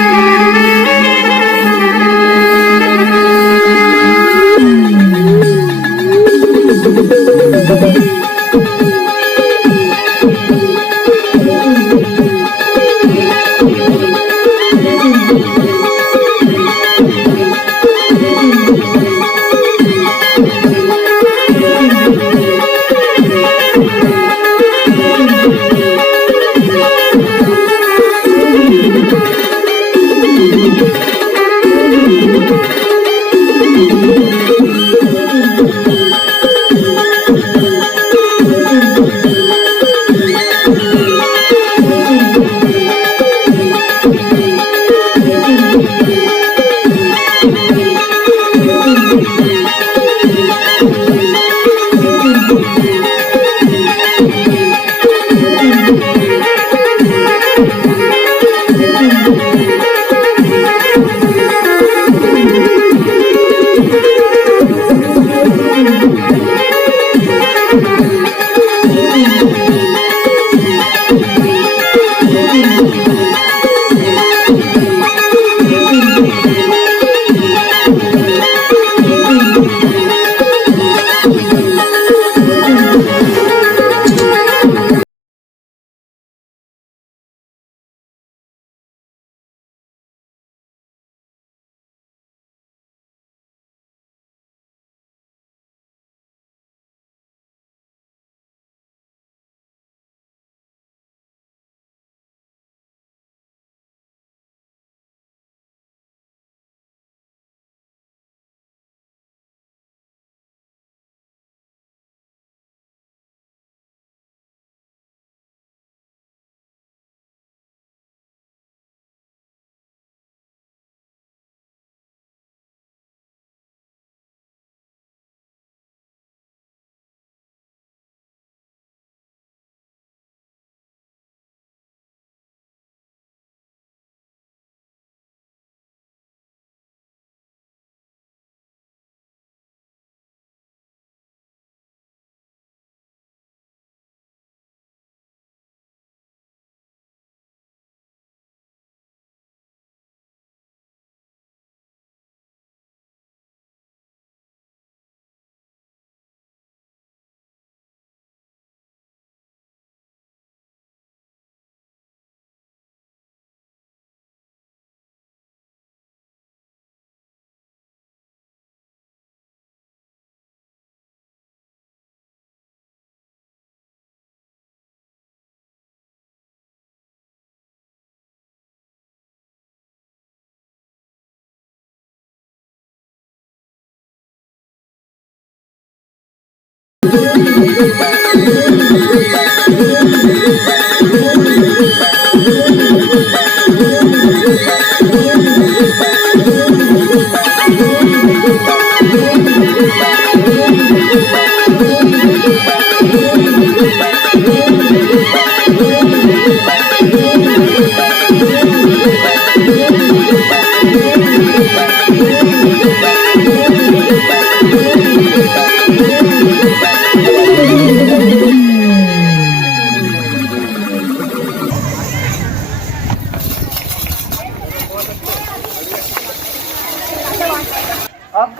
अब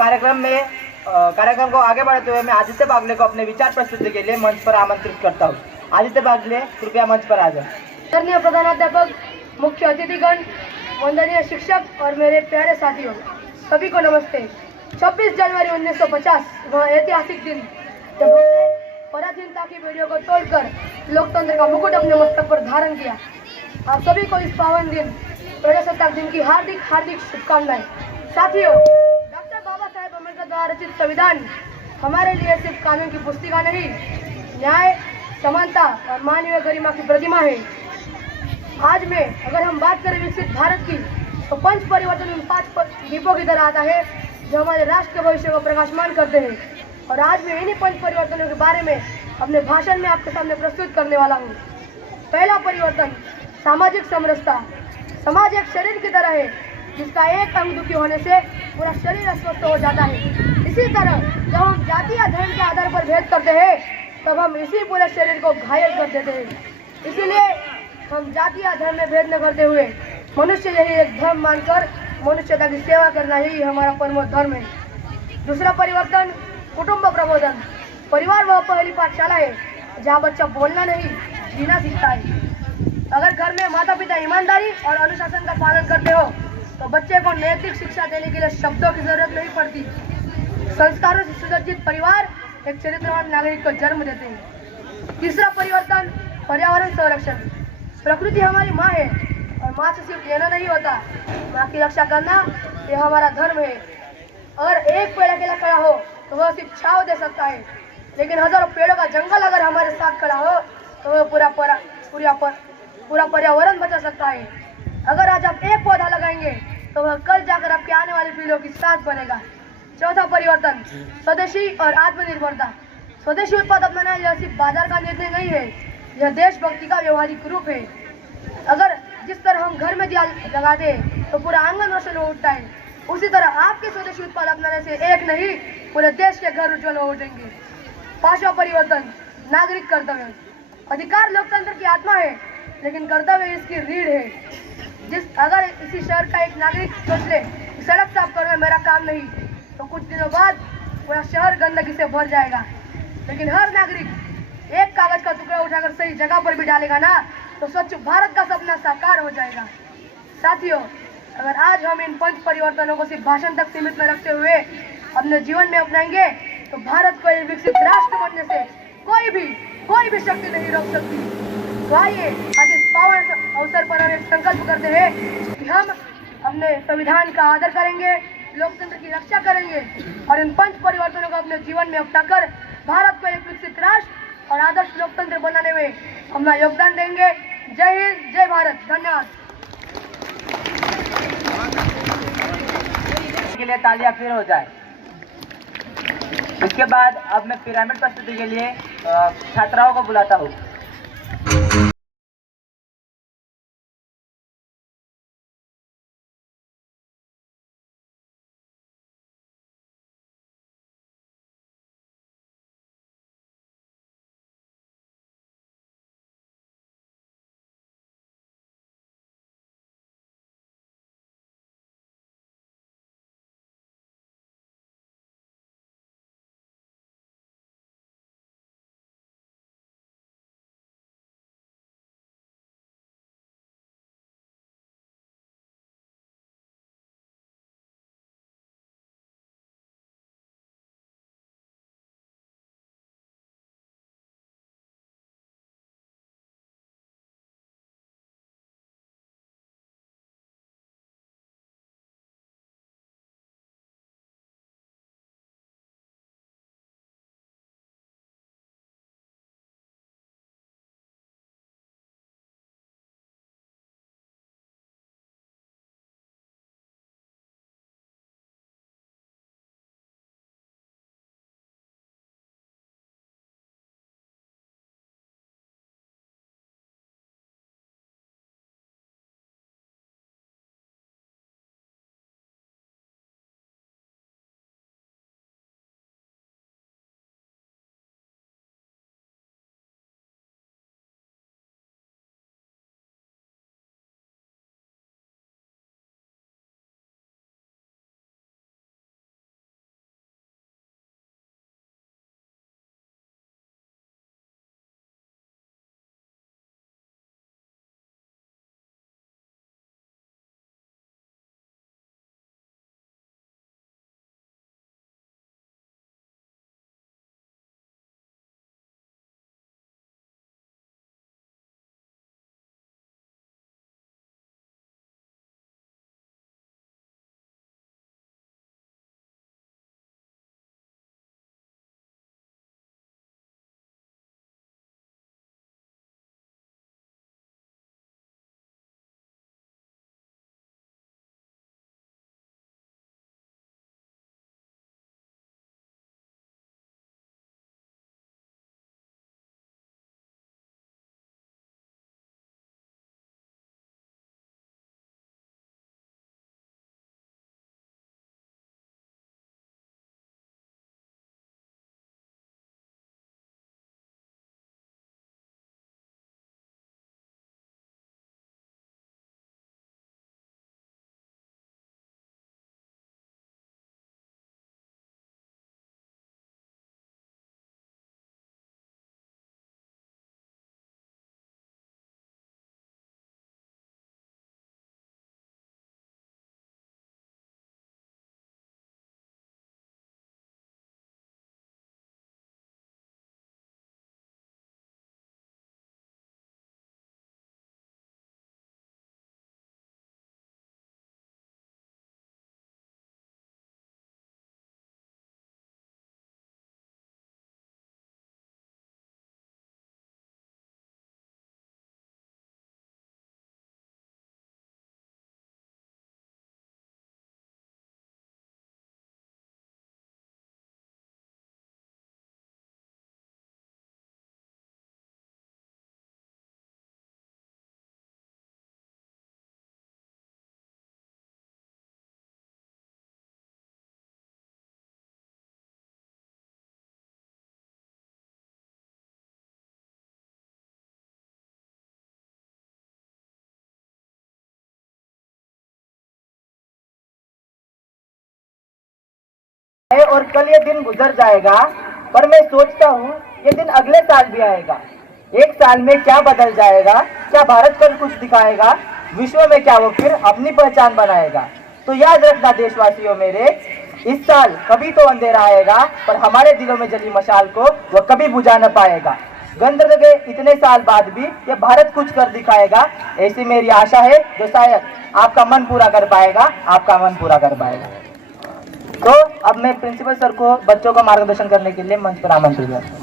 कार्यक्रम को आगे बढ़ाते हुए मैं आदित्य बागले को अपने विचार प्रस्तुति के लिए मंच पर आमंत्रित करता हूँ। आदित्य बागले, कृपया मंच पर आ जाए। आदरणीय प्रधानाध्यापक, मुख्य अतिथिगण, वंदनीय शिक्षक और मेरे प्यारे साथियों, सभी को नमस्ते। 26 जनवरी 1950 वह ऐतिहासिक दिन जब हमने पराधीनता की बेड़ियों को तोड़कर लोकतंत्र का मुकुट अपने मस्तक पर धारण किया। आप सभी को इस पावन दिन प्रजासत्ताक दिन की हार्दिक हार्दिक शुभकामनाएं। साथियों, डॉक्टर बाबा साहेब अम्बेडकर द्वारा रचित संविधान हमारे लिए सिर्फ कानून की पुस्तिका नहीं, न्याय, समानता और मानवीय गरिमा की प्रतिमा है। आज में अगर हम बात करें विकसित भारत की, तो पंच परिवर्तन उन 5 दीपों की तरह आता है जो हमारे राष्ट्र के भविष्य को प्रकाशमान करते हैं। और आज मैं इन्हीं पंच परिवर्तनों के बारे में अपने भाषण में आपके सामने प्रस्तुत करने वाला हूँ। पहला परिवर्तन, सामाजिक समरसता। समाज एक शरीर की तरह है जिसका एक अंग दुखी होने से पूरा शरीर अस्वस्थ हो जाता है। इसी तरह जब हम जाति या धर्म के आधार पर भेद करते हैं तब हम इसी पूरे शरीर को घायल कर देते हैं। इसीलिए हम जाति या धर्म में भेद न करते हुए मनुष्य यही एक धर्म मानकर मनुष्यता की सेवा करना ही हमारा परम धर्म है। दूसरा परिवर्तन कुटुंब प्रबोधन। परिवार वह पहली पाठशाला है जहाँ बच्चा बोलना नहीं जीना सीखता है। अगर घर में माता पिता ईमानदारी और अनुशासन का पालन करते हो तो बच्चे को नैतिक शिक्षा देने के लिए शब्दों की जरूरत नहीं पड़ती। संस्कारों से सुसज्जित परिवार एक चरित्रवान नागरिक को जन्म देते हैं। तीसरा परिवर्तन पर्यावरण संरक्षण। प्रकृति हमारी माँ है और माँ से सिर्फ लेना नहीं होता, माँ की रक्षा करना ये हमारा धर्म है। अगर एक पेड़ अकेला खड़ा हो तो वह सिर्फ छांव दे सकता है, लेकिन हजारों पेड़ों का जंगल अगर हमारे साथ खड़ा हो तो वह पूरा पर्यावरण बचा सकता है। अगर आज आप एक पौधा लगाएंगे तो वह कल जाकर आपके आने वाली पीढ़ियों की सांस बनेगा। चौथा परिवर्तन स्वदेशी और आत्मनिर्भरता। स्वदेशी उत्पाद अपनाना यह सिर्फ बाजार का निर्णय नहीं है, यह देशभक्ति का व्यवहारिक रूप है। अगर जिस तरह हम घर में दिया लगाते हैं तो पूरा आंगन रोशन हो उठता है, उसी तरह आपके स्वदेशी उत्पाद अपनाने से एक नहीं पूरे देश के घर उज्जवल हो उठेंगे। पांचवा परिवर्तन नागरिक कर्तव्य। अधिकार लोकतंत्र की आत्मा है, लेकिन कर्तव्य इसकी रीढ़ है। अगर इसी शहर का एक नागरिक सोच ले कि सड़क साफ करना मेरा काम नहीं, तो कुछ दिनों बाद पूरा शहर गंदगी से भर जाएगा। लेकिन हर नागरिक एक कागज का टुकड़ा उठाकर सही जगह पर भी डालेगा ना, तो स्वच्छ भारत का सपना साकार हो जाएगा। साथियों, अगर आज हम इन 5 परिवर्तनों को सिर्फ भाषण तक सीमित न रखते हुए अपने जीवन में अपनाएंगे तो भारत को एक विकसित राष्ट्र बनने से कोई भी शक्ति नहीं रोक सकती। तो आइए आज इस पावन अवसर पर हम एक संकल्प करते हैं कि हम अपने संविधान का आदर करेंगे, लोकतंत्र की रक्षा करेंगे और इन 5 परिवर्तनों को अपने जीवन में अपनाकर भारत को एक विकसित राष्ट्र और आदर्श लोकतंत्र बनाने में अपना योगदान देंगे। जय हिंद, जय भारत। धन्यवाद। के लिए तालियां फिर हो जाए। इसके बाद अब मैं पिरामिड प्रस्तुति के लिए छात्राओं को बुलाता हूँ। और कल ये दिन गुजर जाएगा, पर मैं सोचता हूँ ये दिन अगले साल भी आएगा। एक साल में क्या बदल जाएगा, क्या भारत कल कुछ दिखाएगा, विश्व में क्या वो फिर अपनी पहचान बनाएगा। तो याद रखना देशवासियों मेरे, इस साल कभी तो अंधेरा आएगा, पर हमारे दिलों में जली मशाल को वो कभी बुझा न पाएगा। गणतंत्र के इतने साल बाद भी ये भारत कुछ कर दिखाएगा, ऐसी मेरी आशा है जो शायद आपका मन पूरा कर पाएगा, आपका मन पूरा कर पाएगा। तो अब मैं प्रिंसिपल सर को बच्चों का मार्गदर्शन करने के लिए मंच पर आमंत्रित करता हूं।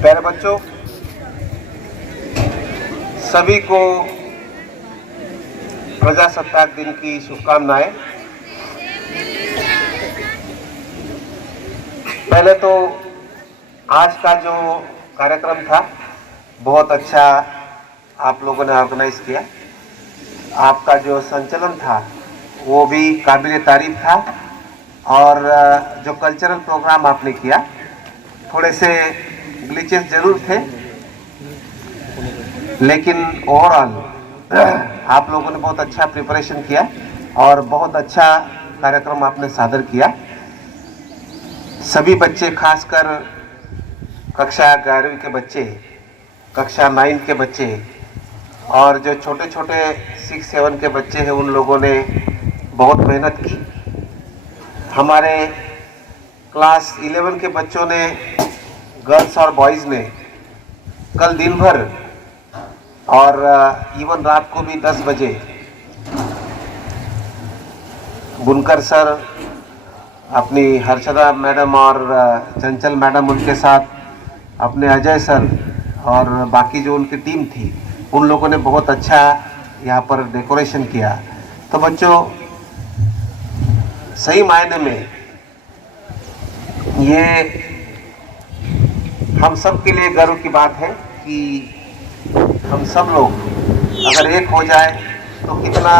प्यारे बच्चों, सभी को प्रजासत्ताक दिन की शुभकामनाएं। पहले तो आज का जो कार्यक्रम था बहुत अच्छा आप लोगों ने ऑर्गेनाइज किया। आपका जो संचलन था वो भी काबिल तारीफ था, और जो कल्चरल प्रोग्राम आपने किया, थोड़े से ग्लिचेस जरूर थे, लेकिन ओवरऑल आप लोगों ने बहुत अच्छा प्रिपरेशन किया और बहुत अच्छा कार्यक्रम आपने सादर किया। सभी बच्चे, खासकर कक्षा 11वीं के बच्चे, कक्षा 9 के बच्चे और जो छोटे छोटे 6-7 के बच्चे हैं, उन लोगों ने बहुत मेहनत की। हमारे क्लास 11 के बच्चों ने, गर्ल्स और बॉयज़ ने कल दिन भर और इवन रात को भी 10 बजे बुनकर सर, अपनी हर्षदा मैडम और चंचल मैडम, उनके साथ अपने अजय सर और बाकी जो उनकी टीम थी, उन लोगों ने बहुत अच्छा यहाँ पर डेकोरेशन किया। तो बच्चों, सही मायने में ये हम सब के लिए गर्व की बात है कि हम सब लोग अगर एक हो जाए तो कितना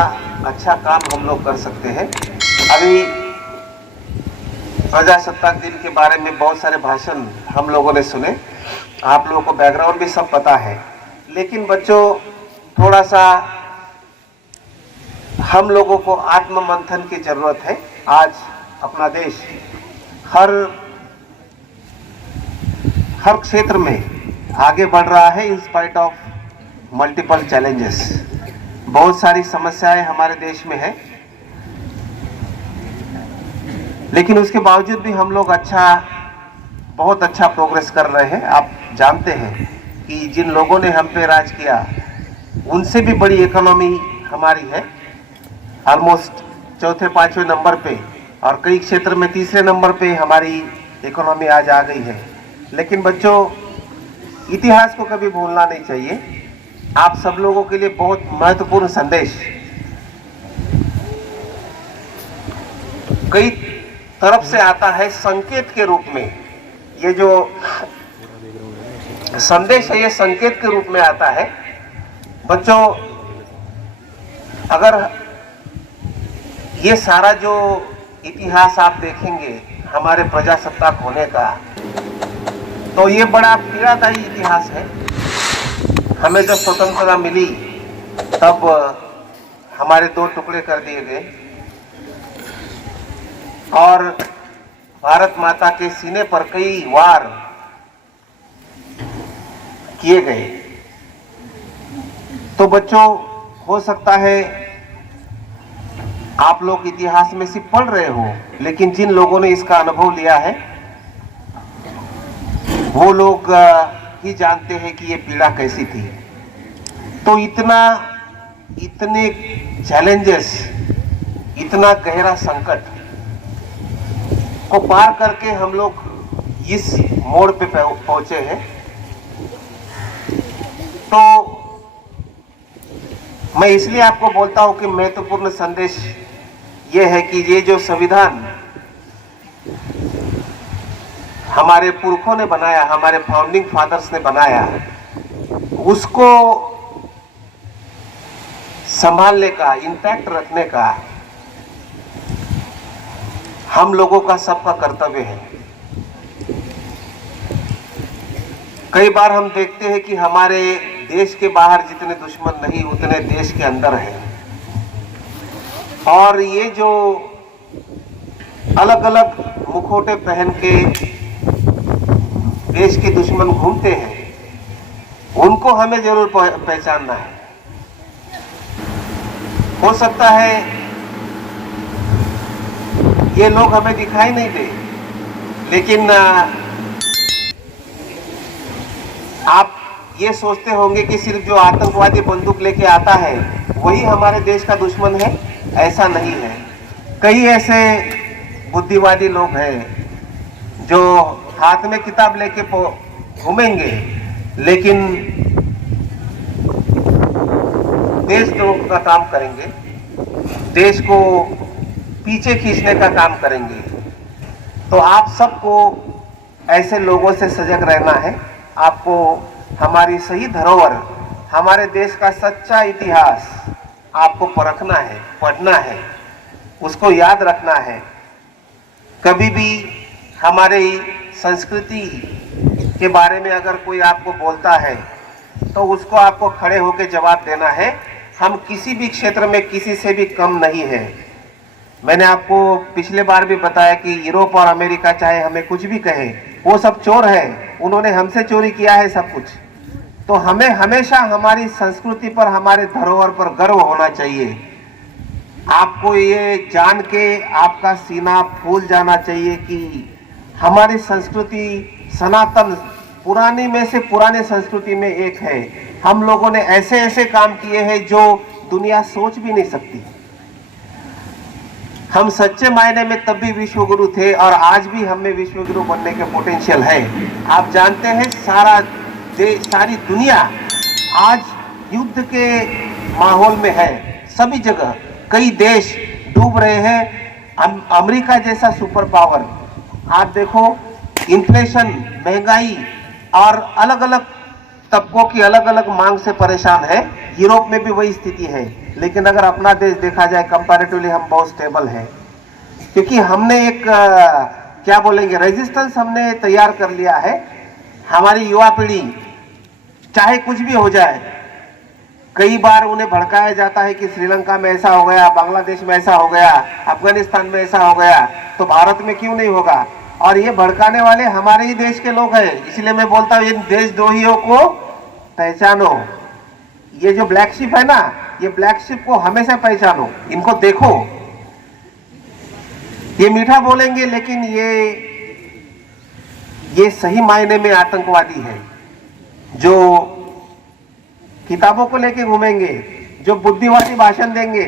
अच्छा काम हम लोग कर सकते हैं। अभी प्रजासत्ताक दिन के बारे में बहुत सारे भाषण हम लोगों ने सुने, आप लोगों को बैकग्राउंड भी सब पता है, लेकिन बच्चों थोड़ा सा हम लोगों को आत्ममंथन की जरूरत है। आज अपना देश हर क्षेत्र में आगे बढ़ रहा है, in spite of multiple challenges. बहुत सारी समस्याएं हमारे देश में है, लेकिन उसके बावजूद भी हम लोग बहुत अच्छा प्रोग्रेस कर रहे हैं। आप जानते हैं कि जिन लोगों ने हम पे राज किया, उनसे भी बड़ी इकोनॉमी हमारी है, ऑलमोस्ट 4-5वें नंबर पे, और कई क्षेत्र में 3रे नंबर पे हमारी इकोनॉमी आज आ गई है। लेकिन बच्चों, इतिहास को कभी भूलना नहीं चाहिए। आप सब लोगों के लिए बहुत महत्वपूर्ण संदेश कई तरफ से आता है, संकेत के रूप में। ये जो संदेश है, ये संकेत के रूप में आता है। बच्चों, अगर ये सारा जो इतिहास आप देखेंगे हमारे प्रजासत्ताक होने का, तो ये बड़ा पीड़ादायी इतिहास है। हमें जब स्वतंत्रता मिली तब हमारे 2 टुकड़े कर दिए गए और भारत माता के सीने पर कई वार किए गए। तो बच्चों, हो सकता है आप लोग इतिहास में सिर्फ पढ़ रहे हो, लेकिन जिन लोगों ने इसका अनुभव लिया है वो लोग ही जानते हैं कि ये पीड़ा कैसी थी। तो इतने चैलेंजेस, इतना गहरा संकट को पार करके हम लोग इस मोड़ पे पहुंचे हैं। तो मैं इसलिए आपको बोलता हूं कि महत्वपूर्ण संदेश ये है कि ये जो संविधान हमारे पुरखों ने बनाया, हमारे फाउंडिंग फादर्स ने बनाया, उसको संभालने का, इंटैक्ट रखने का हम लोगों का सबका कर्तव्य है। कई बार हम देखते हैं कि हमारे देश के बाहर जितने दुश्मन नहीं उतने देश के अंदर हैं, और ये जो अलग अलग मुखौटे पहन के देश के दुश्मन घूमते हैं, उनको हमें जरूर पहचानना है। हो सकता है ये लोग हमें दिखाई नहीं दे, लेकिन आप ये सोचते होंगे कि सिर्फ जो आतंकवादी बंदूक लेके आता है वही हमारे देश का दुश्मन है। ऐसा नहीं है। कई ऐसे बुद्धिवादी लोग हैं जो हाथ में किताब लेके घूमेंगे, लेकिन देशद्रोह का काम करेंगे, देश को पीछे खींचने का काम करेंगे। तो आप सबको ऐसे लोगों से सजग रहना है। आपको हमारी सही धरोहर, हमारे देश का सच्चा इतिहास आपको परखना है, पढ़ना है, उसको याद रखना है। कभी भी हमारी संस्कृति के बारे में अगर कोई आपको बोलता है तो उसको आपको खड़े होकर जवाब देना है। हम किसी भी क्षेत्र में किसी से भी कम नहीं है। मैंने आपको पिछले बार भी बताया कि यूरोप और अमेरिका चाहे हमें कुछ भी कहे, वो सब चोर है, उन्होंने हमसे चोरी किया है सब कुछ। तो हमें हमेशा हमारी संस्कृति पर, हमारे धरोहर पर गर्व होना चाहिए। आपको ये जान के आपका सीना फूल जाना चाहिए कि हमारी संस्कृति सनातन, पुरानी में से पुराने संस्कृति में एक है। हम लोगों ने ऐसे ऐसे काम किए हैं जो दुनिया सोच भी नहीं सकती। हम सच्चे मायने में तब भी विश्वगुरु थे और आज भी हमें विश्वगुरु बनने के पोटेंशियल है। आप जानते हैं सारी दुनिया आज युद्ध के माहौल में है। सभी जगह कई देश डूब रहे हैं। अमेरिका जैसा सुपर पावर, आप देखो, इन्फ्लेशन, महंगाई और अलग अलग तबकों की अलग अलग मांग से परेशान है। यूरोप में भी वही स्थिति है, लेकिन अगर अपना देश देखा जाए कंपैरेटिवली हम बहुत स्टेबल है, क्योंकि हमने एक क्या बोलेंगे रेजिस्टेंस हमने तैयार कर लिया है। हमारी युवा पीढ़ी चाहे कुछ भी हो जाए, कई बार उन्हें भड़काया जाता है कि श्रीलंका में ऐसा हो गया, बांग्लादेश में ऐसा हो गया, अफगानिस्तान में ऐसा हो गया, तो भारत में क्यों नहीं होगा। और ये भड़काने वाले हमारे ही देश के लोग हैं। इसलिए मैं बोलता हूँ इन देशद्रोहियों को पहचानो। ये जो ब्लैक शिप है ना, ये ब्लैक शिप को हमेशा पहचानो, इनको देखो। ये मीठा बोलेंगे लेकिन ये सही मायने में आतंकवादी है, जो किताबों को लेके घूमेंगे, जो बुद्धिवादी भाषण देंगे,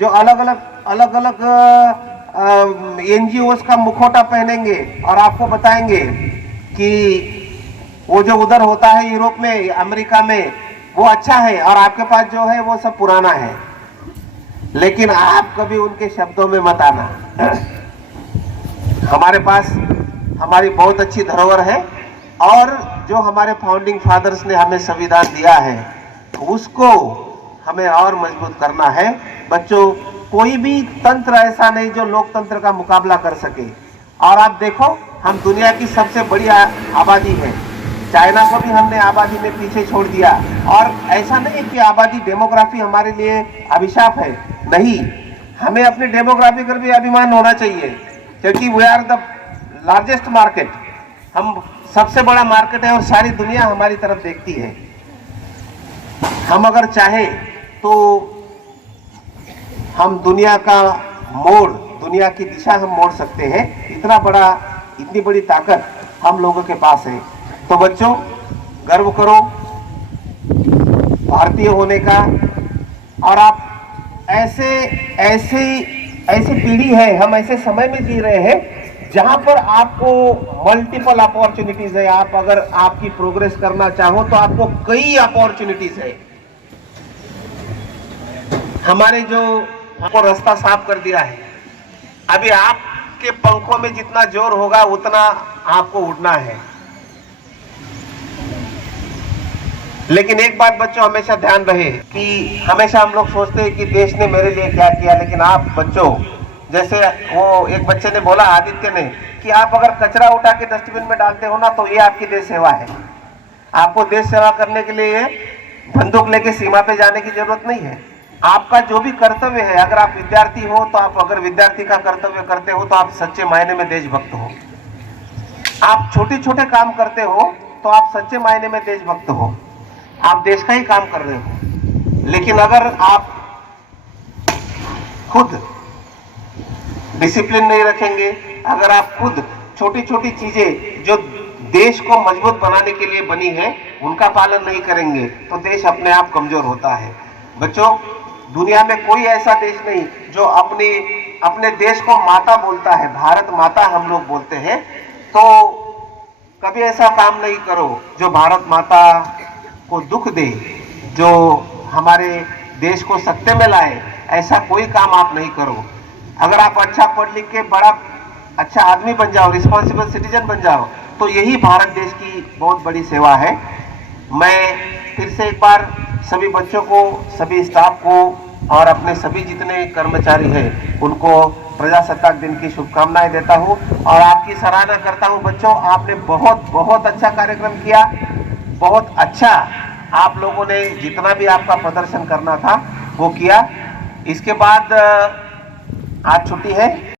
जो अलग अलग एनजीओ का मुखौटा पहनेंगे और आपको बताएंगे कि वो जो उधर होता है यूरोप में, अमेरिका में, वो अच्छा है और आपके पास जो है वो सब पुराना है। लेकिन आप कभी उनके शब्दों में मत आना। हमारे पास हमारी बहुत अच्छी धरोहर है और जो हमारे फाउंडिंग फादर्स ने हमें संविधान दिया है उसको हमें और मजबूत करना है। बच्चों, कोई भी तंत्र ऐसा नहीं जो लोकतंत्र का मुकाबला कर सके। और आप देखो, हम दुनिया की सबसे बड़ी आबादी है। चाइना को भी हमने आबादी में पीछे छोड़ दिया। और ऐसा नहीं कि आबादी, डेमोग्राफी हमारे लिए अभिशाप है, नहीं। हमें अपनी डेमोग्राफी पर भी अभिमान होना चाहिए, क्योंकि we are the largest market. हम सबसे बड़ा मार्केट है और सारी दुनिया हमारी तरफ देखती है। हम अगर चाहे तो हम दुनिया का मोड़, दुनिया की दिशा हम मोड़ सकते हैं। इतनी बड़ी ताकत हम लोगों के पास है। तो बच्चों, गर्व करो भारतीय होने का। और आप ऐसी पीढ़ी है, हम ऐसे समय में जी रहे हैं जहां पर आपको मल्टीपल अपॉर्चुनिटीज है। आप अगर आपकी प्रोग्रेस करना चाहो तो आपको कई अपॉर्चुनिटीज है। हमारे जो आपको रास्ता साफ कर दिया है। अभी आपके पंखों में जितना जोर होगा उतना आपको उड़ना है। लेकिन एक बात बच्चों हमेशा ध्यान रहे कि हमेशा हम लोग सोचते हैं कि देश ने मेरे लिए क्या किया, लेकिन आप बच्चों, जैसे वो एक बच्चे ने बोला, आदित्य ने, कि आप अगर कचरा उठा के डस्टबिन में डालते हो ना, तो ये आपकी देश सेवा है। आपको देश सेवा करने के लिए बंदूक लेके सीमा पे जाने की जरूरत नहीं है। आपका जो भी कर्तव्य है, अगर आप विद्यार्थी हो तो आप, अगर विद्यार्थी का कर्तव्य करते हो तो आप सच्चे मायने में देशभक्त हो। आप छोटे छोटे काम करते हो तो आप सच्चे मायने में देशभक्त हो, आप देश का ही काम कर रहे हो। लेकिन अगर आप खुद डिसिप्लिन नहीं रखेंगे, अगर आप खुद छोटी छोटी चीजें जो देश को मजबूत बनाने के लिए बनी है उनका पालन नहीं करेंगे, तो देश अपने आप कमजोर होता है। बच्चों, दुनिया में कोई ऐसा देश नहीं जो अपने देश को माता बोलता है, भारत माता हम लोग बोलते हैं, तो कभी ऐसा काम नहीं करो जो भारत माता को दुख दे, जो हमारे देश को सत्ते में लाए। ऐसा कोई काम आप नहीं करो। अगर आप अच्छा पढ़ लिख के बड़ा अच्छा आदमी बन जाओ, रिस्पॉन्सिबल सिटीजन बन जाओ, तो यही भारत देश की बहुत बड़ी सेवा है। मैं फिर से एक बार सभी बच्चों को, सभी स्टाफ को और अपने सभी जितने कर्मचारी हैं उनको प्रजासत्ताक दिन की शुभकामनाएं देता हूं और आपकी सराहना करता हूं। बच्चों, आपने बहुत बहुत अच्छा कार्यक्रम किया, बहुत अच्छा। आप लोगों ने जितना भी आपका प्रदर्शन करना था वो किया। इसके बाद आज छुट्टी है,